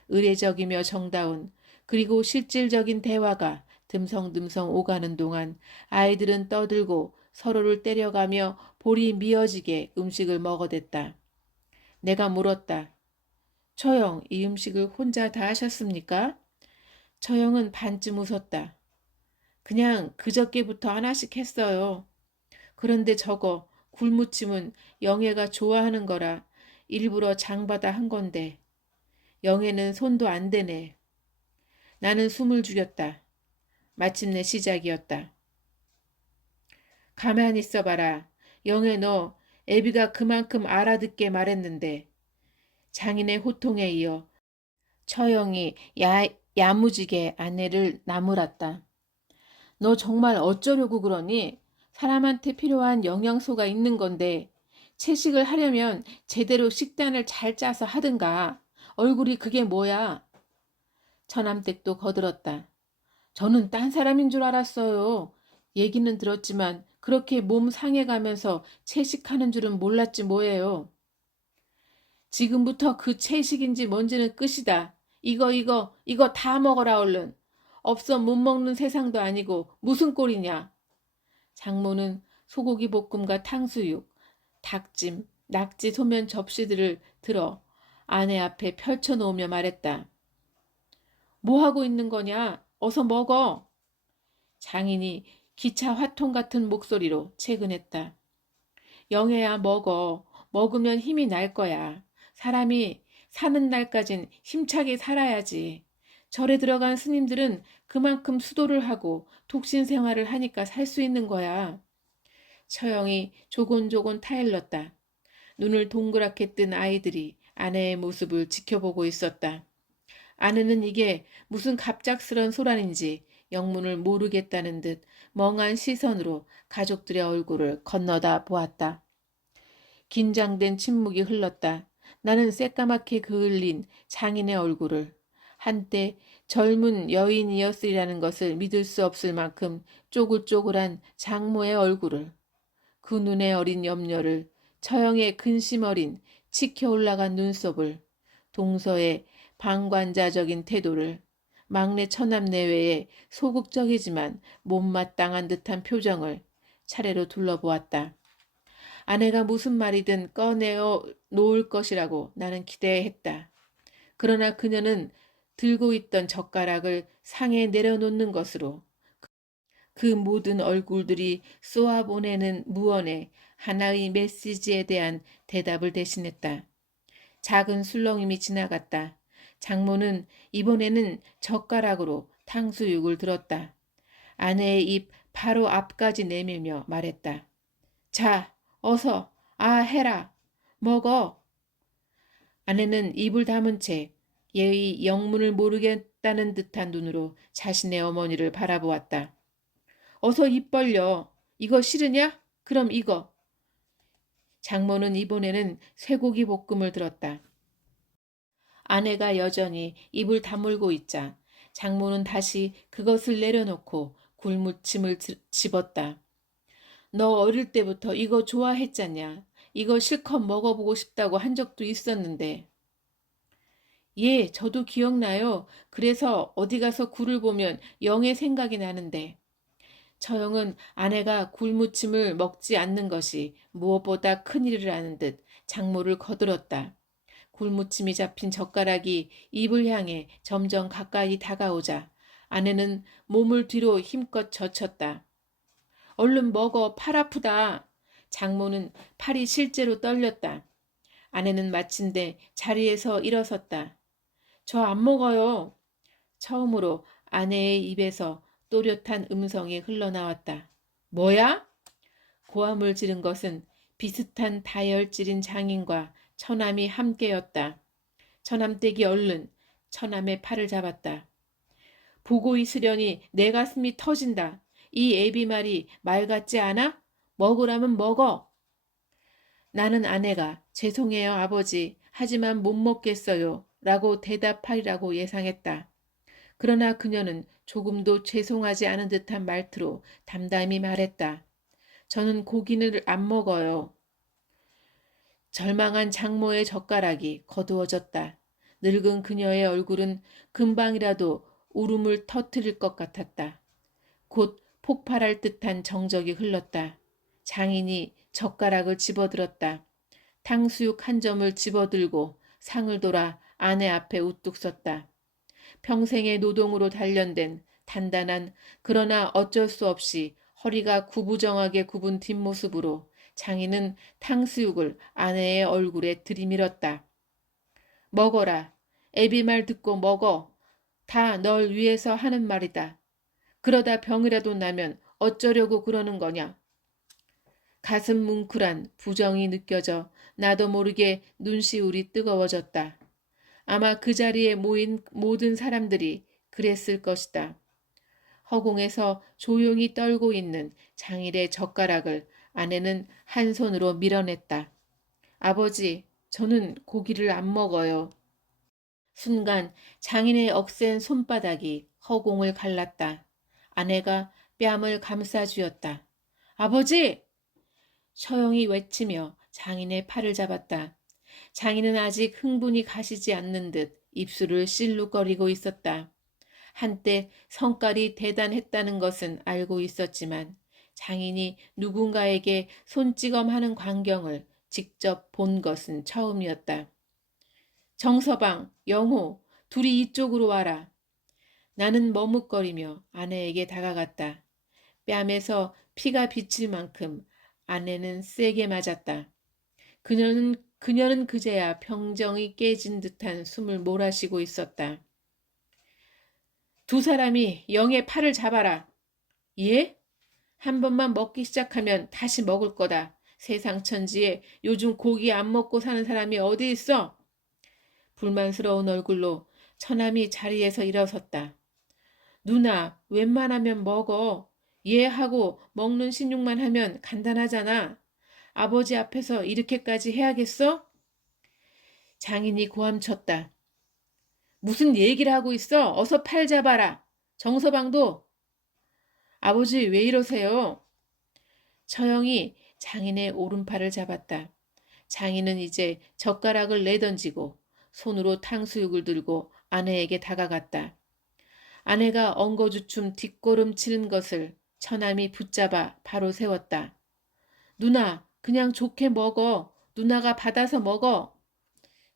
의례적이며 정다운 그리고 실질적인 대화가 듬성듬성 오가는 동안 아이들은 떠들고 서로를 때려가며 볼이 미어지게 음식을 먹어댔다. 내가 물었다. 처형, 이 음식을 혼자 다 하셨습니까? 처형은 반쯤 웃었다. 그냥 그저께부터 하나씩 했어요. 그런데 저거 굴무침은 영애가 좋아하는 거라 일부러 장받아 한 건데 영애는 손도 안 대네. 나는 숨을 죽였다. 마침내 시작이었다. 가만히 있어봐라. 영애 너 애비가 그만큼 알아듣게 말했는데 장인의 호통에 이어 처형이 야무지게 아내를 나무랐다. 너 정말 어쩌려고 그러니? 사람한테 필요한 영양소가 있는 건데 채식을 하려면 제대로 식단을 잘 짜서 하든가. 얼굴이 그게 뭐야? 처남댁도 거들었다. 저는 딴 사람인 줄 알았어요. 얘기는 들었지만 그렇게 몸 상해가면서 채식하는 줄은 몰랐지 뭐예요. 지금부터 그 채식인지 뭔지는 끝이다. 이거 다 먹어라 얼른. 없어 못 먹는 세상도 아니고 무슨 꼴이냐. 장모는 소고기 볶음과 탕수육, 닭찜, 낙지 소면 접시들을 들어 아내 앞에 펼쳐놓으며 말했다. 뭐 하고 있는 거냐? 어서 먹어. 장인이 기차 화통 같은 목소리로 채근했다. 영애야 먹어. 먹으면 힘이 날 거야. 사람이 사는 날까진 힘차게 살아야지. 절에 들어간 스님들은 그만큼 수도를 하고 독신 생활을 하니까 살 수 있는 거야. 처형이 조곤조곤 타일렀다. 눈을 동그랗게 뜬 아이들이 아내의 모습을 지켜보고 있었다. 아내는 이게 무슨 갑작스런 소란인지 영문을 모르겠다는 듯 멍한 시선으로 가족들의 얼굴을 건너다 보았다. 긴장된 침묵이 흘렀다. 나는 새까맣게 그을린 장인의 얼굴을 한때 젊은 여인이었으리라는 것을 믿을 수 없을 만큼 쪼글쪼글한 장모의 얼굴을 그 눈에 어린 염려를 처형의 근심 어린 치켜 올라간 눈썹을 동서의 방관자적인 태도를 막내 처남 내외의 소극적이지만 못마땅한 듯한 표정을 차례로 둘러보았다. 아내가 무슨 말이든 꺼내어 놓을 것이라고 나는 기대했다. 그러나 그녀는 들고 있던 젓가락을 상에 내려놓는 것으로 그 모든 얼굴들이 쏘아보내는 무언의 하나의 메시지에 대한 대답을 대신했다. 작은 술렁임이 지나갔다. 장모는 이번에는 젓가락으로 탕수육을 들었다. 아내의 입 바로 앞까지 내밀며 말했다. 자, 어서, 해라. 먹어. 아내는 입을 다문 채 예의 영문을 모르겠다는 듯한 눈으로 자신의 어머니를 바라보았다. 어서 입 벌려. 이거 싫으냐? 그럼 이거. 장모는 이번에는 쇠고기 볶음을 들었다. 아내가 여전히 입을 다물고 있자 장모는 다시 그것을 내려놓고 굴무침을 집었다. 너 어릴 때부터 이거 좋아했잖냐? 이거 실컷 먹어보고 싶다고 한 적도 있었는데. 예, 저도 기억나요. 그래서 어디 가서 굴을 보면 영의 생각이 나는데. 처형은 아내가 굴무침을 먹지 않는 것이 무엇보다 큰일을 아는 듯 장모를 거들었다. 굴무침이 잡힌 젓가락이 입을 향해 점점 가까이 다가오자 아내는 몸을 뒤로 힘껏 젖혔다. 얼른 먹어, 팔 아프다. 장모는 팔이 실제로 떨렸다. 아내는 마침내 자리에서 일어섰다. 저 안 먹어요. 처음으로 아내의 입에서 또렷한 음성이 흘러나왔다. 뭐야? 고함을 지른 것은 비슷한 다혈질인 장인과 처남이 함께였다. 처남댁이 얼른 처남의 팔을 잡았다. 보고 있으려니 내 가슴이 터진다. 이 애비 말이 말 같지 않아? 먹으라면 먹어. 나는 아내가 죄송해요 아버지 하지만 못 먹겠어요 라고 대답하리라고 예상했다. 그러나 그녀는 조금도 죄송하지 않은 듯한 말투로 담담히 말했다. 저는 고기를 안 먹어요. 절망한 장모의 젓가락이 거두어졌다. 늙은 그녀의 얼굴은 금방이라도 울음을 터뜨릴 것 같았다. 곧 폭발할 듯한 정적이 흘렀다. 장인이 젓가락을 집어들었다. 탕수육 한 점을 집어들고 상을 돌아 아내 앞에 우뚝 섰다. 평생의 노동으로 단련된 단단한 그러나 어쩔 수 없이 허리가 구부정하게 굽은 뒷모습으로 장인은 탕수육을 아내의 얼굴에 들이밀었다. 먹어라. 애비 말 듣고 먹어. 다 널 위해서 하는 말이다. 그러다 병이라도 나면 어쩌려고 그러는 거냐. 가슴 뭉클한 부정이 느껴져 나도 모르게 눈시울이 뜨거워졌다. 아마 그 자리에 모인 모든 사람들이 그랬을 것이다. 허공에서 조용히 떨고 있는 장일의 젓가락을 아내는 한 손으로 밀어냈다. 아버지, 저는 고기를 안 먹어요. 순간 장인의 억센 손바닥이 허공을 갈랐다. 아내가 뺨을 감싸쥐었다. 아버지! 처형이 외치며 장인의 팔을 잡았다. 장인은 아직 흥분이 가시지 않는 듯 입술을 실룩거리고 있었다. 한때 성깔이 대단했다는 것은 알고 있었지만 장인이 누군가에게 손찌검하는 광경을 직접 본 것은 처음이었다. 정서방, 영호, 둘이 이쪽으로 와라. 나는 머뭇거리며 아내에게 다가갔다. 뺨에서 피가 비칠 만큼 아내는 세게 맞았다. 그녀는 그제야 평정이 깨진 듯한 숨을 몰아쉬고 있었다. 두 사람이 영의 팔을 잡아라. 예? 한 번만 먹기 시작하면 다시 먹을 거다. 세상 천지에 요즘 고기 안 먹고 사는 사람이 어디 있어? 불만스러운 얼굴로 처남이 자리에서 일어섰다. 누나, 웬만하면 먹어. 예 하고 먹는 신용만 하면 간단하잖아. 아버지 앞에서 이렇게까지 해야겠어? 장인이 고함쳤다. 무슨 얘기를 하고 있어? 어서 팔 잡아라. 정서방도. 아버지 왜 이러세요? 처형이 장인의 오른팔을 잡았다. 장인은 이제 젓가락을 내던지고 손으로 탕수육을 들고 아내에게 다가갔다. 아내가 엉거주춤 뒷걸음치는 것을 처남이 붙잡아 바로 세웠다. 누나, 그냥 좋게 먹어. 누나가 받아서 먹어.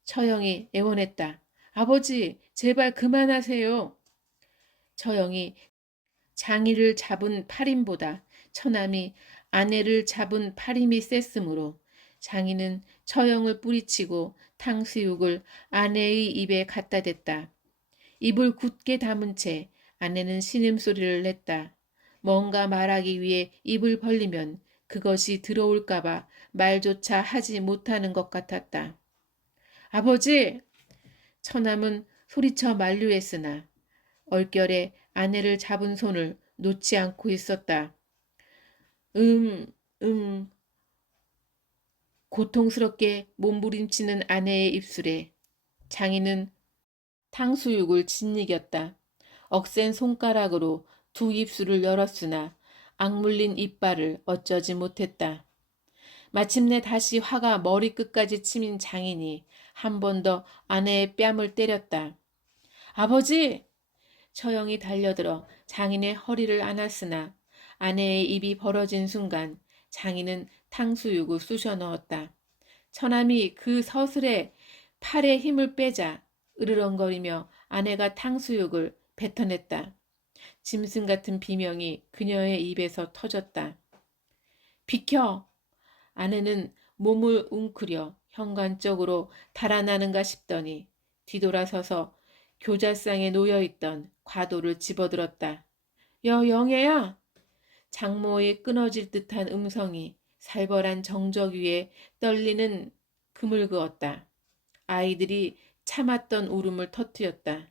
처형이 애원했다. 아버지, 제발 그만하세요. 처형이 장이를 잡은 팔임보다 처남이 아내를 잡은 팔임이 셌으므로 장인은 처형을 뿌리치고 탕수육을 아내의 입에 갖다 댔다. 입을 굳게 다문 채 아내는 신음소리를 냈다. 뭔가 말하기 위해 입을 벌리면 그것이 들어올까봐 말조차 하지 못하는 것 같았다. 아버지! 처남은 소리쳐 만류했으나 얼결에 아내를 잡은 손을 놓지 않고 있었다. 음, 음. 고통스럽게 몸부림치는 아내의 입술에 장인은 탕수육을 짓이겼다. 억센 손가락으로 두 입술을 열었으나 악물린 이빨을 어쩌지 못했다. 마침내 다시 화가 머리끝까지 치민 장인이 한 번 더 아내의 뺨을 때렸다. 아버지! 처형이 달려들어 장인의 허리를 안았으나 아내의 입이 벌어진 순간 장인은 탕수육을 쑤셔 넣었다. 처남이 그 서슬에 팔에 힘을 빼자 으르렁거리며 아내가 탕수육을 뱉어냈다. 짐승 같은 비명이 그녀의 입에서 터졌다. 비켜! 아내는 몸을 웅크려 현관 쪽으로 달아나는가 싶더니 뒤돌아서서 교자상에 놓여있던 과도를 집어들었다. 영애야! 장모의 끊어질 듯한 음성이 살벌한 정적 위에 떨리는 금을 그었다. 아이들이 참았던 울음을 터뜨렸다.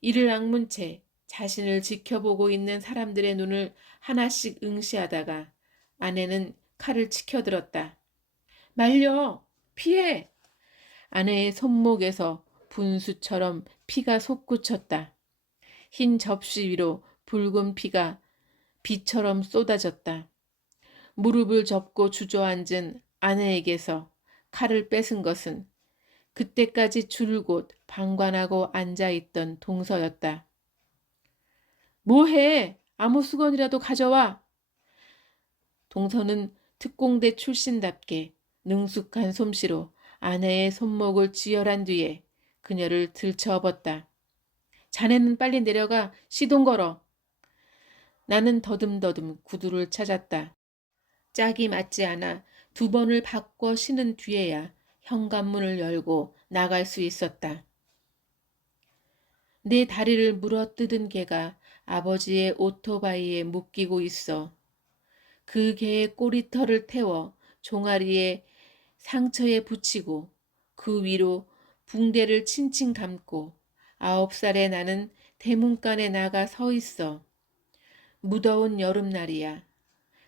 이를 악문 채 자신을 지켜보고 있는 사람들의 눈을 하나씩 응시하다가 아내는 칼을 치켜들었다. 말려! 피해! 아내의 손목에서 분수처럼 피가 솟구쳤다. 흰 접시 위로 붉은 피가 비처럼 쏟아졌다. 무릎을 접고 주저앉은 아내에게서 칼을 뺏은 것은 그때까지 줄곧 방관하고 앉아있던 동서였다. 뭐해? 아무 수건이라도 가져와. 동서는 특공대 출신답게 능숙한 솜씨로 아내의 손목을 쥐어란 뒤에 그녀를 들쳐업었다. 자네는 빨리 내려가 시동 걸어. 나는 더듬더듬 구두를 찾았다. 짝이 맞지 않아 두 번을 바꿔 신은 뒤에야 현관문을 열고 나갈 수 있었다. 내 다리를 물어뜯은 개가 아버지의 오토바이에 묶이고 있어. 그 개의 꼬리털을 태워 종아리에 상처에 붙이고 그 위로 붕대를 칭칭 감고 9살의 나는 대문간에 나가 서 있어. 무더운 여름날이야.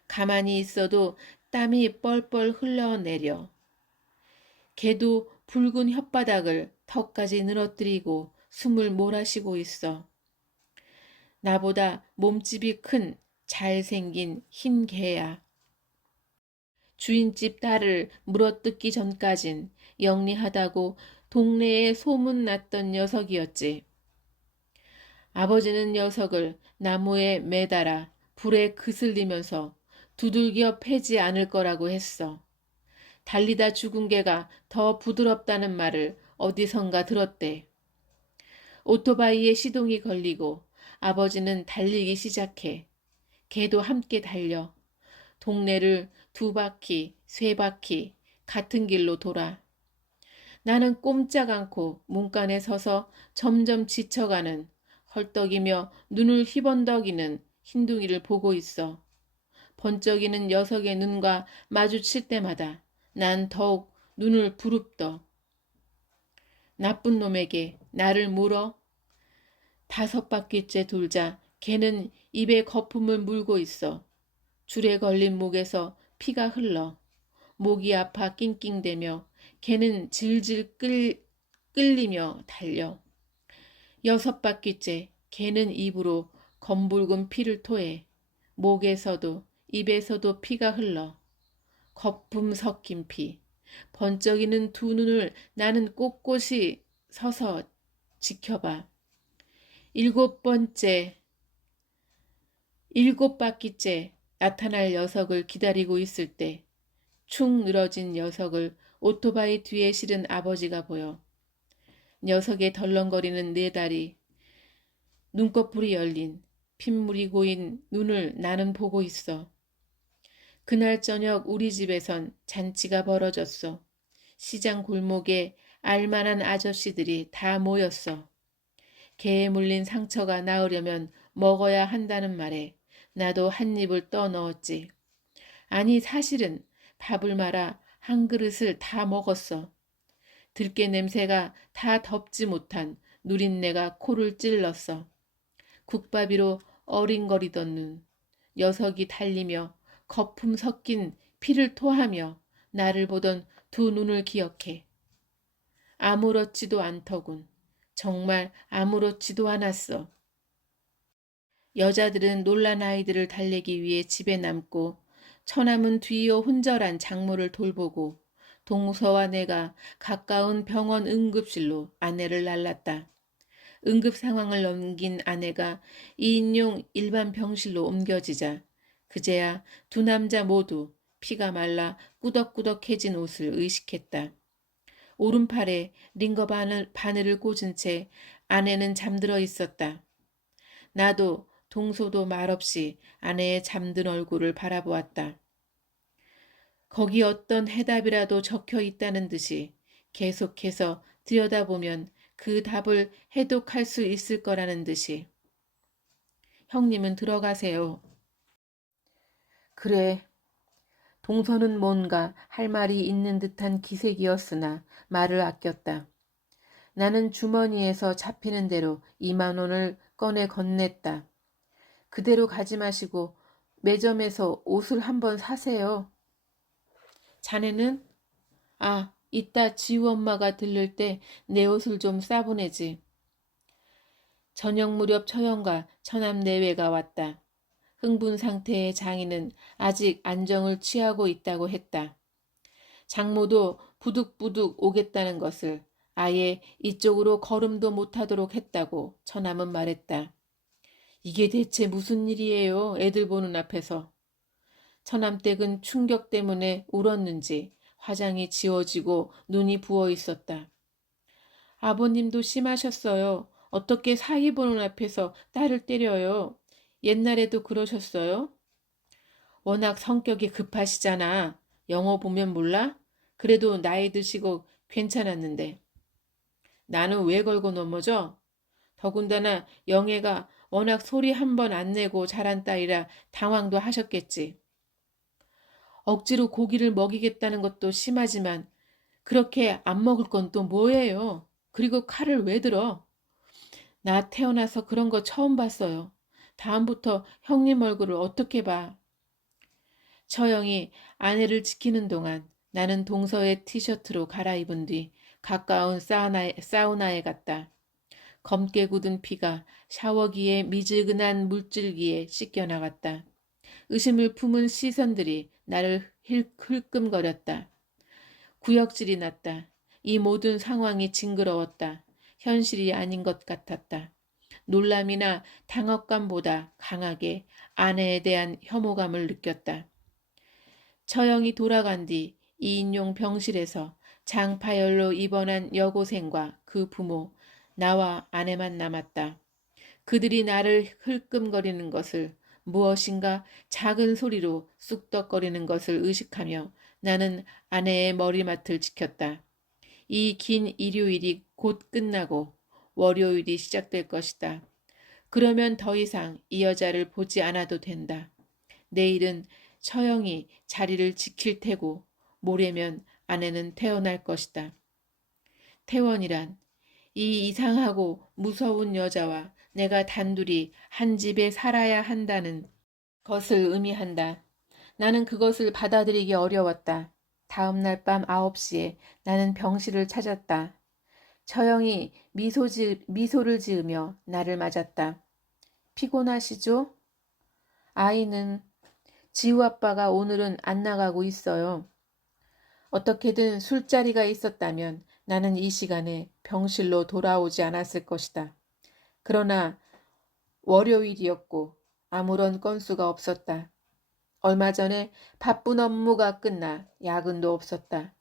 가만히 있어도 땀이 뻘뻘 흘러내려. 걔도 붉은 혓바닥을 턱까지 늘어뜨리고 숨을 몰아쉬고 있어. 나보다 몸집이 큰 잘생긴 흰 개야. 주인집 딸을 물어뜯기 전까진 영리하다고 동네에 소문났던 녀석이었지. 아버지는 녀석을 나무에 매달아 불에 그슬리면서 두들겨 패지 않을 거라고 했어. 달리다 죽은 개가 더 부드럽다는 말을 어디선가 들었대. 오토바이에 시동이 걸리고 아버지는 달리기 시작해. 개도 함께 달려. 동네를 2바퀴, 3바퀴 같은 길로 돌아. 나는 꼼짝 않고 문간에 서서 점점 지쳐가는 헐떡이며 눈을 휘번덕이는 흰둥이를 보고 있어. 번쩍이는 녀석의 눈과 마주칠 때마다 난 더욱 눈을 부릅떠. 나쁜 놈에게 나를 물어. 5바퀴째 돌자 걔는 입에 거품을 물고 있어. 줄에 걸린 목에서 피가 흘러. 목이 아파 낑낑대며 걔는 질질 끌리며 달려. 6바퀴째 걔는 입으로 검붉은 피를 토해. 목에서도 입에서도 피가 흘러. 거품 섞인 피. 번쩍이는 2눈을 나는 꼿꼿이 서서 지켜봐. 7번째, 7바퀴째 나타날 녀석을 기다리고 있을 때 축 늘어진 녀석을 오토바이 뒤에 실은 아버지가 보여. 녀석의 덜렁거리는 4다리, 눈꺼풀이 열린 핏물이 고인 눈을 나는 보고 있어. 그날 저녁 우리 집에선 잔치가 벌어졌어. 시장 골목에 알만한 아저씨들이 다 모였어. 개에 물린 상처가 나으려면 먹어야 한다는 말에 나도 한 입을 떠 넣었지. 아니 사실은 밥을 말아 한 그릇을 다 먹었어. 들깨 냄새가 다 덮지 못한 누린내가 코를 찔렀어. 국밥위로 어린거리던 눈, 녀석이 달리며 거품 섞인 피를 토하며 나를 보던 2눈을 기억해. 아무렇지도 않더군. 정말 아무렇지도 않았어. 여자들은 놀란 아이들을 달래기 위해 집에 남고 처남은 뒤이어 혼절한 장모를 돌보고 동서와 내가 가까운 병원 응급실로 아내를 날랐다. 응급 상황을 넘긴 아내가 2인용 일반 병실로 옮겨지자 그제야 2 남자 모두 피가 말라 꾸덕꾸덕해진 옷을 의식했다. 오른팔에 링거 바늘을 꽂은 채 아내는 잠들어 있었다. 나도 동서도 말없이 아내의 잠든 얼굴을 바라보았다. 거기 어떤 해답이라도 적혀 있다는 듯이 계속해서 들여다보면 그 답을 해독할 수 있을 거라는 듯이. 형님은 들어가세요. 그래. 동서는 뭔가 할 말이 있는 듯한 기색이었으나 말을 아꼈다. 나는 주머니에서 잡히는 대로 2만 원을 꺼내 건넸다. 그대로 가지 마시고 매점에서 옷을 한번 사세요. 자네는? 아, 이따 지우 엄마가 들를 때 내 옷을 좀 싸보내지. 저녁 무렵 처형과 처남 내외가 왔다. 흥분 상태의 장인은 아직 안정을 취하고 있다고 했다. 장모도 부득부득 오겠다는 것을 아예 이쪽으로 걸음도 못하도록 했다고 처남은 말했다. 이게 대체 무슨 일이에요? 애들 보는 앞에서. 처남댁은 충격 때문에 울었는지 화장이 지워지고 눈이 부어 있었다. 아버님도 심하셨어요. 어떻게 사위 보는 앞에서 딸을 때려요? 옛날에도 그러셨어요? 워낙 성격이 급하시잖아. 영어 보면 몰라? 그래도 나이 드시고 괜찮았는데. 나는 왜 걸고 넘어져? 더군다나 영애가 워낙 소리 한 번 안 내고 자란 딸이라 당황도 하셨겠지. 억지로 고기를 먹이겠다는 것도 심하지만 그렇게 안 먹을 건 또 뭐예요? 그리고 칼을 왜 들어? 나 태어나서 그런 거 처음 봤어요. 다음부터 형님 얼굴을 어떻게 봐? 처형이 아내를 지키는 동안 나는 동서의 티셔츠로 갈아입은 뒤 가까운 사우나에 갔다. 검게 굳은 피가 샤워기의 미지근한 물줄기에 씻겨나갔다. 의심을 품은 시선들이 나를 흘끔거렸다. 구역질이 났다. 이 모든 상황이 징그러웠다. 현실이 아닌 것 같았다. 놀람이나 당혹감보다 강하게 아내에 대한 혐오감을 느꼈다. 처형이 돌아간 뒤 2인용 병실에서 장파열로 입원한 여고생과 그 부모, 나와 아내만 남았다. 그들이 나를 흘끔거리는 것을, 무엇인가 작은 소리로 쑥덕거리는 것을 의식하며 나는 아내의 머리맡을 지켰다. 이 긴 일요일이 곧 끝나고 월요일이 시작될 것이다. 그러면 더 이상 이 여자를 보지 않아도 된다. 내일은 처형이 자리를 지킬 테고 모레면 아내는 태어날 것이다. 태원이란 이 이상하고 무서운 여자와 내가 단둘이 한 집에 살아야 한다는 것을 의미한다. 나는 그것을 받아들이기 어려웠다. 다음 날 밤 9시에 나는 병실을 찾았다. 처형이 미소를 지으며 나를 맞았다. 피곤하시죠? 아이는 지우 아빠가 오늘은 안 나가고 있어요. 어떻게든 술자리가 있었다면 나는 이 시간에 병실로 돌아오지 않았을 것이다. 그러나 월요일이었고 아무런 건수가 없었다. 얼마 전에 바쁜 업무가 끝나 야근도 없었다.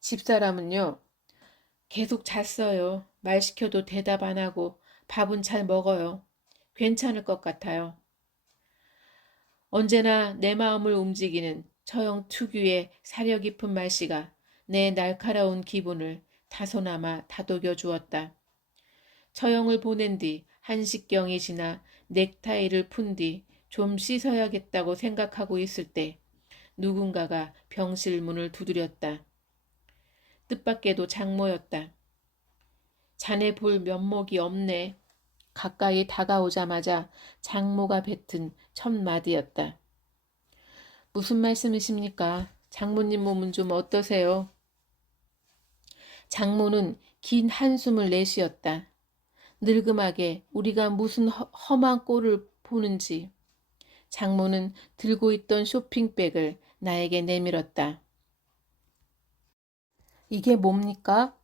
집사람은요, 계속 잤어요. 말 시켜도 대답 안 하고 밥은 잘 먹어요. 괜찮을 것 같아요. 언제나 내 마음을 움직이는 처형 특유의 사려 깊은 말씨가 내 날카로운 기분을 다소나마 다독여 주었다. 처형을 보낸 뒤 1시경이 지나 넥타이를 푼 뒤 좀 씻어야겠다고 생각하고 있을 때 누군가가 병실 문을 두드렸다. 뜻밖에도 장모였다. 자네 볼 면목이 없네. 가까이 다가오자마자 장모가 뱉은 첫 마디였다. 무슨 말씀이십니까? 장모님 몸은 좀 어떠세요? 장모는 긴 한숨을 내쉬었다. 늙음하게 우리가 무슨 험한 꼴을 보는지. 장모는 들고 있던 쇼핑백을 나에게 내밀었다. 이게 뭡니까?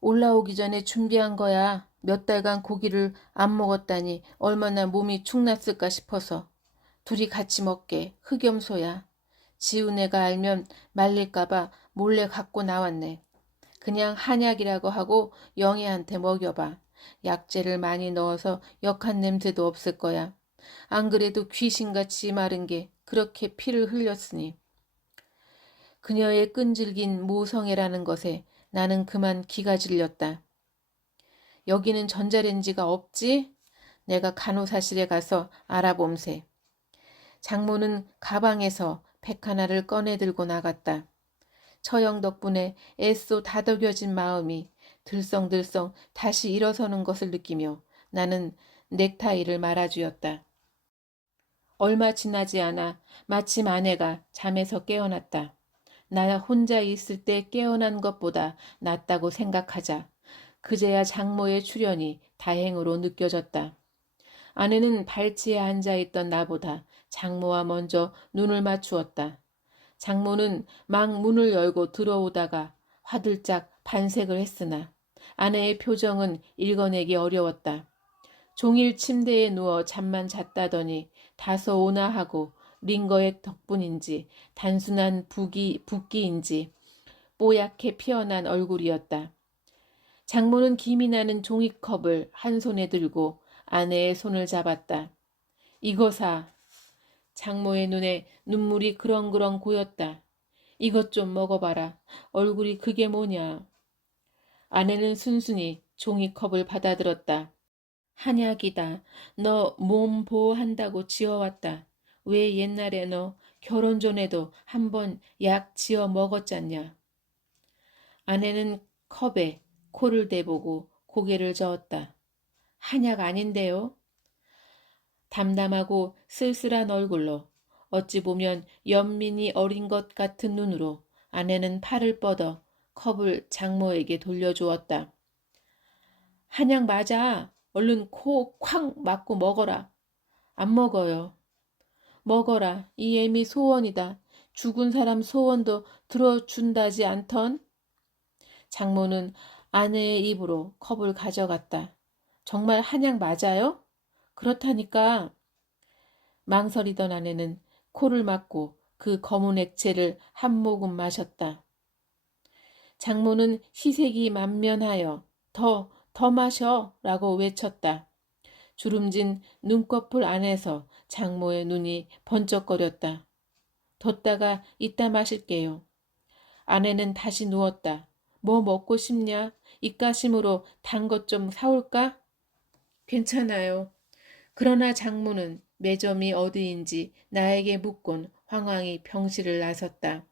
올라오기 전에 준비한 거야. 몇 달간 고기를 안 먹었다니 얼마나 몸이 축났을까 싶어서. 둘이 같이 먹게. 흑염소야. 지훈애가 알면 말릴까봐 몰래 갖고 나왔네. 그냥 한약이라고 하고 영애한테 먹여봐. 약재를 많이 넣어서 역한 냄새도 없을 거야. 안 그래도 귀신같이 마른 게 그렇게 피를 흘렸으니. 그녀의 끈질긴 모성애라는 것에 나는 그만 기가 질렸다. 여기는 전자레인지가 없지? 내가 간호사실에 가서 알아봄세. 장모는 가방에서 백 하나를 꺼내 들고 나갔다. 처형 덕분에 애써 다독여진 마음이 들썽들썽 다시 일어서는 것을 느끼며 나는 넥타이를 말아주었다. 얼마 지나지 않아 마침 아내가 잠에서 깨어났다. 나 혼자 있을 때 깨어난 것보다 낫다고 생각하자 그제야 장모의 출현이 다행으로 느껴졌다. 아내는 발치에 앉아있던 나보다 장모와 먼저 눈을 맞추었다. 장모는 막 문을 열고 들어오다가 화들짝 반색을 했으나 아내의 표정은 읽어내기 어려웠다. 종일 침대에 누워 잠만 잤다더니 다소 온화하고 링거의 덕분인지 단순한 붓기인지 뽀얗게 피어난 얼굴이었다. 장모는 김이 나는 종이컵을 한 손에 들고 아내의 손을 잡았다. 이거사. 장모의 눈에 눈물이 그렁그렁 고였다. 이것 좀 먹어봐라. 얼굴이 그게 뭐냐. 아내는 순순히 종이컵을 받아들었다. 한약이다. 너 몸 보호한다고 지어왔다. 왜 옛날에 너 결혼 전에도 한 번 약 지어 먹었잖냐. 아내는 컵에 코를 대보고 고개를 저었다. 한약 아닌데요? 담담하고 쓸쓸한 얼굴로 어찌 보면 연민이 어린 것 같은 눈으로 아내는 팔을 뻗어 컵을 장모에게 돌려주었다. 한약 맞아. 얼른 코 쾅 막고 먹어라. 안 먹어요. 먹어라. 이 애미 소원이다. 죽은 사람 소원도 들어준다지 않던? 장모는 아내의 입으로 컵을 가져갔다. 정말 한약 맞아요? 그렇다니까. 망설이던 아내는 코를 막고 그 검은 액체를 한 모금 마셨다. 장모는 희색이 만면하여 더 마셔 라고 외쳤다. 주름진 눈꺼풀 안에서 장모의 눈이 번쩍거렸다. 뒀다가 이따 마실게요. 아내는 다시 누웠다. 뭐 먹고 싶냐? 입가심으로 단 것 좀 사올까? 괜찮아요. 그러나 장모는 매점이 어디인지 나에게 묻곤 황황히 병실을 나섰다.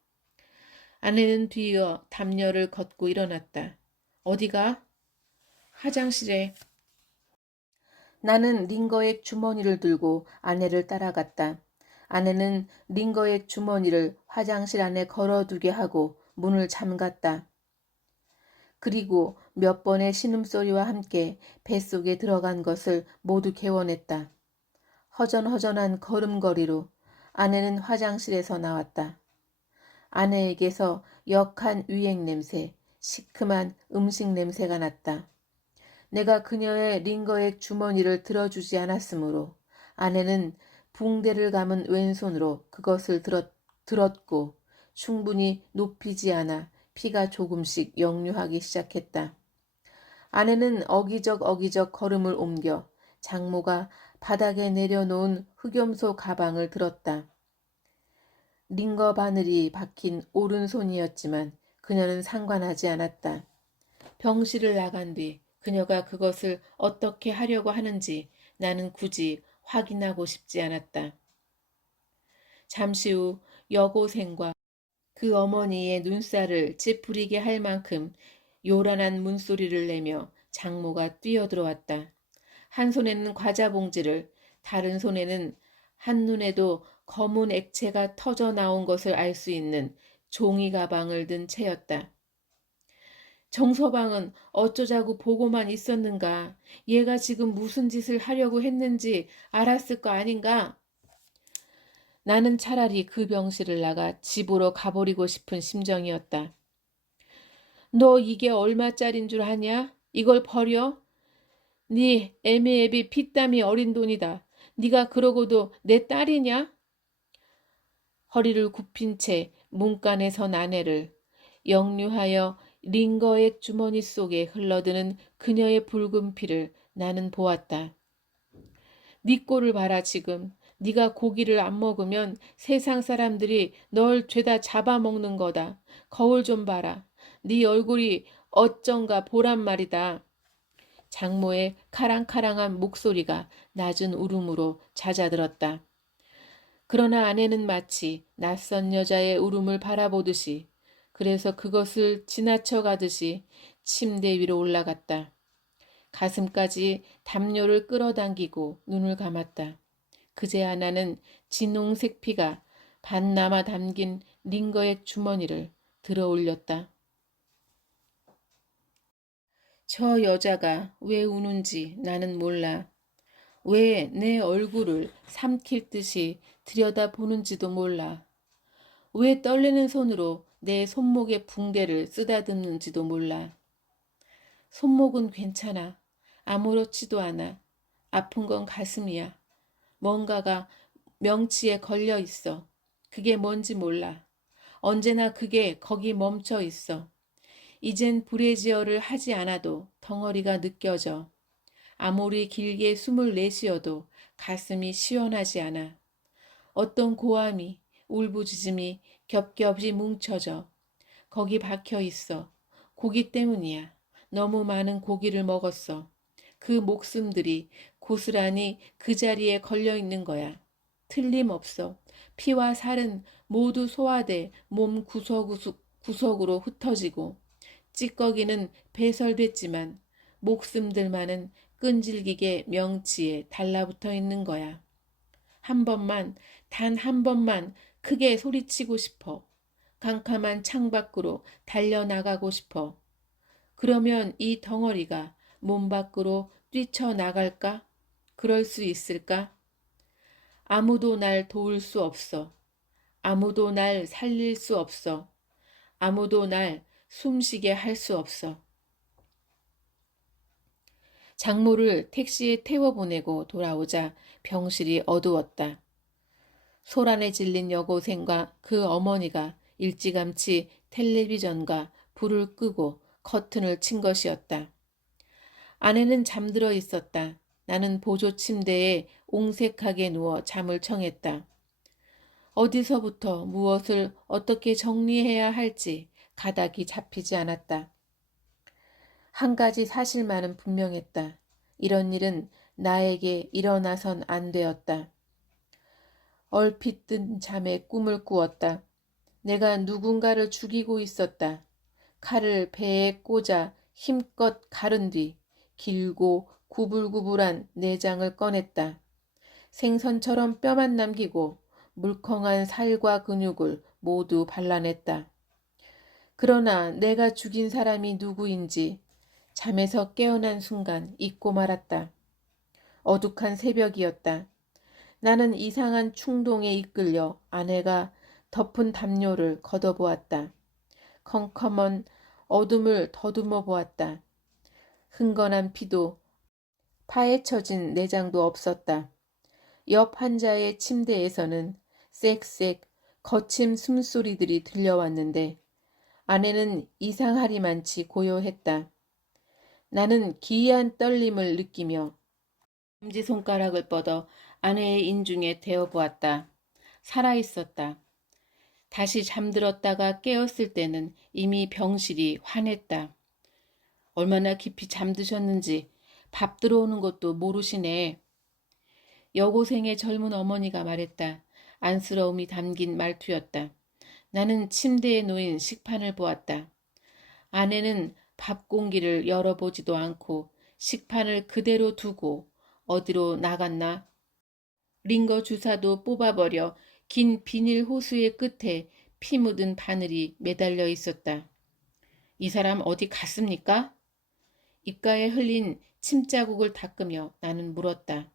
아내는 뒤이어 담요를 걷고 일어났다. 어디가? 화장실에. 나는 링거액 주머니를 들고 아내를 따라갔다. 아내는 링거액 주머니를 화장실 안에 걸어두게 하고 문을 잠갔다. 그리고 몇 번의 신음소리와 함께 뱃속에 들어간 것을 모두 개워냈다. 허전허전한 걸음걸이로 아내는 화장실에서 나왔다. 아내에게서 역한 유행 냄새, 시큼한 음식 냄새가 났다. 내가 그녀의 링거액 주머니를 들어주지 않았으므로 아내는 붕대를 감은 왼손으로 그것을 들었고 충분히 높이지 않아 피가 조금씩 역류하기 시작했다. 아내는 어기적 걸음을 옮겨 장모가 바닥에 내려놓은 흑염소 가방을 들었다. 링거 바늘이 박힌 오른손이었지만 그녀는 상관하지 않았다. 병실을 나간 뒤 그녀가 그것을 어떻게 하려고 하는지 나는 굳이 확인하고 싶지 않았다. 잠시 후 여고생과 그 어머니의 눈살을 찌푸리게 할 만큼 요란한 문소리를 내며 장모가 뛰어들어왔다. 한 손에는 과자 봉지를, 다른 손에는 한눈에도 검은 액체가 터져 나온 것을 알 수 있는 종이 가방을 든 채였다. 정서방은 어쩌자고 보고만 있었는가? 얘가 지금 무슨 짓을 하려고 했는지 알았을 거 아닌가? 나는 차라리 그 병실을 나가 집으로 가버리고 싶은 심정이었다. 너 이게 얼마짜린 줄 아냐? 이걸 버려? 네 애미애비 피땀이 어린 돈이다. 네가 그러고도 내 딸이냐? 허리를 굽힌 채 문간에 선 아내를 역류하여 링거액 주머니 속에 흘러드는 그녀의 붉은 피를 나는 보았다. 네 꼴을 봐라 지금. 네가 고기를 안 먹으면 세상 사람들이 널 죄다 잡아먹는 거다. 거울 좀 봐라. 네 얼굴이 어쩐가 보란 말이다. 장모의 카랑카랑한 목소리가 낮은 울음으로 잦아들었다. 그러나 아내는 마치 낯선 여자의 울음을 바라보듯이, 그래서 그것을 지나쳐 가듯이 침대 위로 올라갔다. 가슴까지 담요를 끌어당기고 눈을 감았다. 그제 하나는 진홍색 피가 반 남아 담긴 링거액 주머니를 들어 올렸다. 저 여자가 왜 우는지 나는 몰라. 왜 내 얼굴을 삼킬 듯이 들여다보는지도 몰라. 왜 떨리는 손으로 내 손목에 붕대를 쓰다듬는지도 몰라. 손목은 괜찮아. 아무렇지도 않아. 아픈 건 가슴이야. 뭔가가 명치에 걸려 있어. 그게 뭔지 몰라. 언제나 그게 거기 멈춰 있어. 이젠 브래지어를 하지 않아도 덩어리가 느껴져. 아무리 길게 숨을 내쉬어도 가슴이 시원하지 않아. 어떤 고함이, 울부짖음이 겹겹이 뭉쳐져. 거기 박혀 있어. 고기 때문이야. 너무 많은 고기를 먹었어. 그 목숨들이 고스란히 그 자리에 걸려 있는 거야. 틀림없어. 피와 살은 모두 소화돼 몸 구석으로 흩어지고 찌꺼기는 배설됐지만 목숨들만은 끈질기게 명치에 달라붙어 있는 거야. 한 번만, 단 한 번만 크게 소리치고 싶어. 캄캄한 창밖으로 달려나가고 싶어. 그러면 이 덩어리가 몸 밖으로 뛰쳐나갈까? 그럴 수 있을까? 아무도 날 도울 수 없어. 아무도 날 살릴 수 없어. 아무도 날 숨쉬게 할 수 없어. 장모를 택시에 태워보내고 돌아오자 병실이 어두웠다. 소란에 질린 여고생과 그 어머니가 일찌감치 텔레비전과 불을 끄고 커튼을 친 것이었다. 아내는 잠들어 있었다. 나는 보조 침대에 옹색하게 누워 잠을 청했다. 어디서부터 무엇을 어떻게 정리해야 할지 가닥이 잡히지 않았다. 한 가지 사실만은 분명했다. 이런 일은 나에게 일어나선 안 되었다. 얼핏 든 잠에 꿈을 꾸었다. 내가 누군가를 죽이고 있었다. 칼을 배에 꽂아 힘껏 가른 뒤 길고 구불구불한 내장을 꺼냈다. 생선처럼 뼈만 남기고 물컹한 살과 근육을 모두 발라냈다. 그러나 내가 죽인 사람이 누구인지 잠에서 깨어난 순간 잊고 말았다. 어둑한 새벽이었다. 나는 이상한 충동에 이끌려 아내가 덮은 담요를 걷어보았다. 컴컴한 어둠을 더듬어 보았다. 흥건한 피도 파헤쳐진 내장도 없었다. 옆 환자의 침대에서는 쌕쌕 거친 숨소리들이 들려왔는데 아내는 이상하리만치 고요했다. 나는 기이한 떨림을 느끼며 엄지손가락을 뻗어 아내의 인중에 대어보았다. 살아있었다. 다시 잠들었다가 깨었을 때는 이미 병실이 환했다. 얼마나 깊이 잠드셨는지 밥 들어오는 것도 모르시네. 여고생의 젊은 어머니가 말했다. 안쓰러움이 담긴 말투였다. 나는 침대에 놓인 식판을 보았다. 아내는 밥 공기를 열어보지도 않고 식판을 그대로 두고 어디로 나갔나? 링거 주사도 뽑아버려 긴 비닐 호수의 끝에 피 묻은 바늘이 매달려 있었다. 이 사람 어디 갔습니까? 입가에 흘린 침자국을 닦으며 나는 물었다.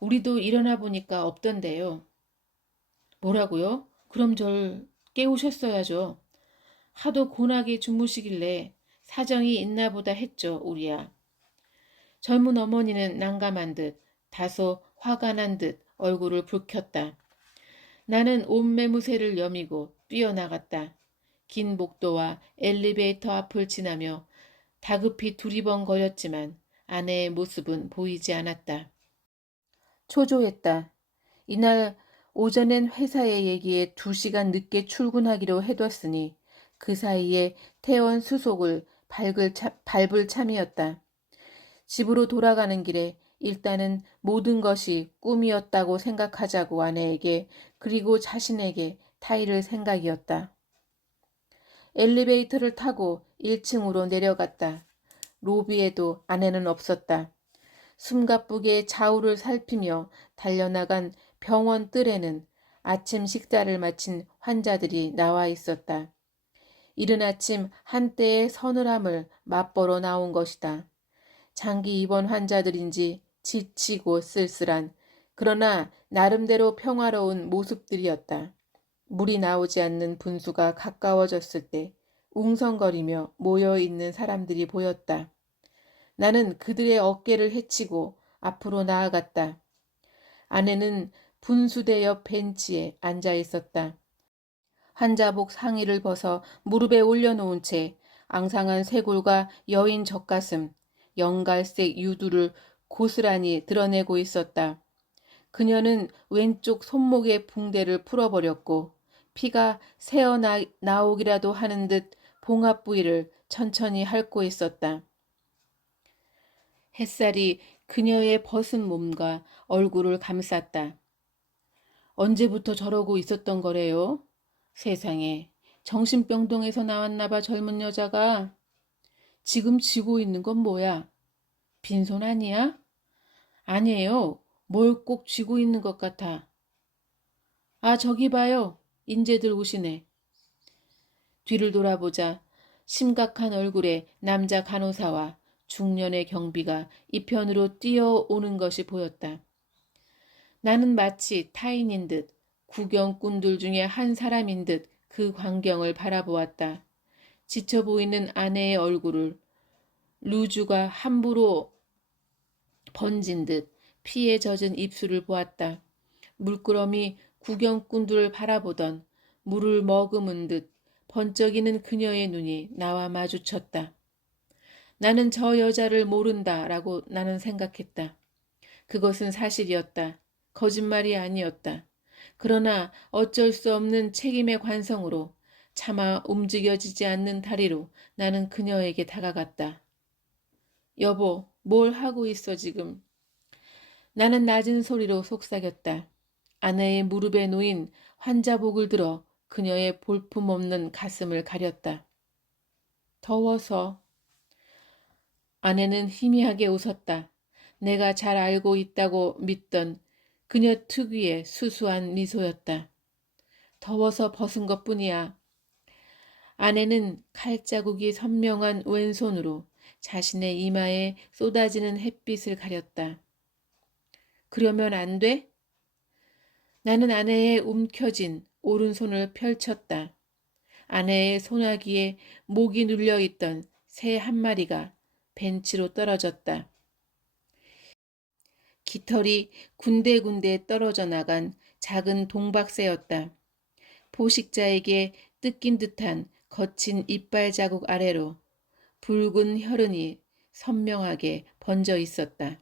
우리도 일어나 보니까 없던데요. 뭐라고요? 그럼 절 깨우셨어야죠. 하도 곤하게 주무시길래 사정이 있나 보다 했죠, 우리야. 젊은 어머니는 난감한 듯 다소 화가 난 듯 얼굴을 붉혔다. 나는 옷매무새를 여미고 뛰어나갔다. 긴 복도와 엘리베이터 앞을 지나며 다급히 두리번거렸지만 아내의 모습은 보이지 않았다. 초조했다. 이날 오전엔 회사의 얘기에 2시간 늦게 출근하기로 해뒀으니 그 사이에 퇴원 수속을 밟을 참이었다. 집으로 돌아가는 길에 일단은 모든 것이 꿈이었다고 생각하자고 아내에게 그리고 자신에게 타이를 생각이었다. 엘리베이터를 타고 1층으로 내려갔다. 로비에도 아내는 없었다. 숨가쁘게 좌우를 살피며 달려나간 병원 뜰에는 아침 식사를 마친 환자들이 나와 있었다. 이른 아침 한때의 서늘함을 맛보러 나온 것이다. 장기 입원 환자들인지 지치고 쓸쓸한 그러나 나름대로 평화로운 모습들이었다. 물이 나오지 않는 분수가 가까워졌을 때 웅성거리며 모여있는 사람들이 보였다. 나는 그들의 어깨를 헤치고 앞으로 나아갔다. 아내는 분수대 옆 벤치에 앉아 있었다. 환자복 상의를 벗어 무릎에 올려놓은 채 앙상한 쇄골과 여인 젖가슴, 연갈색 유두를 고스란히 드러내고 있었다. 그녀는 왼쪽 손목의 붕대를 풀어버렸고 피가 새어나오기라도 하는 듯 봉합 부위를 천천히 핥고 있었다. 햇살이 그녀의 벗은 몸과 얼굴을 감쌌다. 언제부터 저러고 있었던 거래요? 세상에, 정신병동에서 나왔나 봐, 젊은 여자가. 지금 쥐고 있는 건 뭐야? 빈손 아니야? 아니에요. 뭘 꼭 쥐고 있는 것 같아. 아, 저기 봐요. 인제들 오시네. 뒤를 돌아보자 심각한 얼굴의 남자 간호사와 중년의 경비가 이편으로 뛰어오는 것이 보였다. 나는 마치 타인인 듯 구경꾼들 중에 한 사람인 듯 그 광경을 바라보았다. 지쳐 보이는 아내의 얼굴을 루즈가 함부로 번진 듯 피에 젖은 입술을 보았다. 물끄러미 구경꾼들을 바라보던 물을 머금은 듯 번쩍이는 그녀의 눈이 나와 마주쳤다. 나는 저 여자를 모른다라고 나는 생각했다. 그것은 사실이었다. 거짓말이 아니었다. 그러나 어쩔 수 없는 책임의 관성으로 차마 움직여지지 않는 다리로 나는 그녀에게 다가갔다. 여보, 뭘 하고 있어 지금? 나는 낮은 소리로 속삭였다. 아내의 무릎에 놓인 환자복을 들어 그녀의 볼품없는 가슴을 가렸다. 더워서. 아내는 희미하게 웃었다. 내가 잘 알고 있다고 믿던 그녀 특유의 수수한 미소였다. 더워서 벗은 것뿐이야. 아내는 칼자국이 선명한 왼손으로 자신의 이마에 쏟아지는 햇빛을 가렸다. 그러면 안 돼? 나는 아내의 움켜진 오른손을 펼쳤다. 아내의 소나기에 목이 눌려있던 새 한 마리가 벤치로 떨어졌다. 깃털이 군데군데 떨어져 나간 작은 동박새였다. 포식자에게 뜯긴 듯한 거친 이빨 자국 아래로 붉은 혈흔이 선명하게 번져 있었다.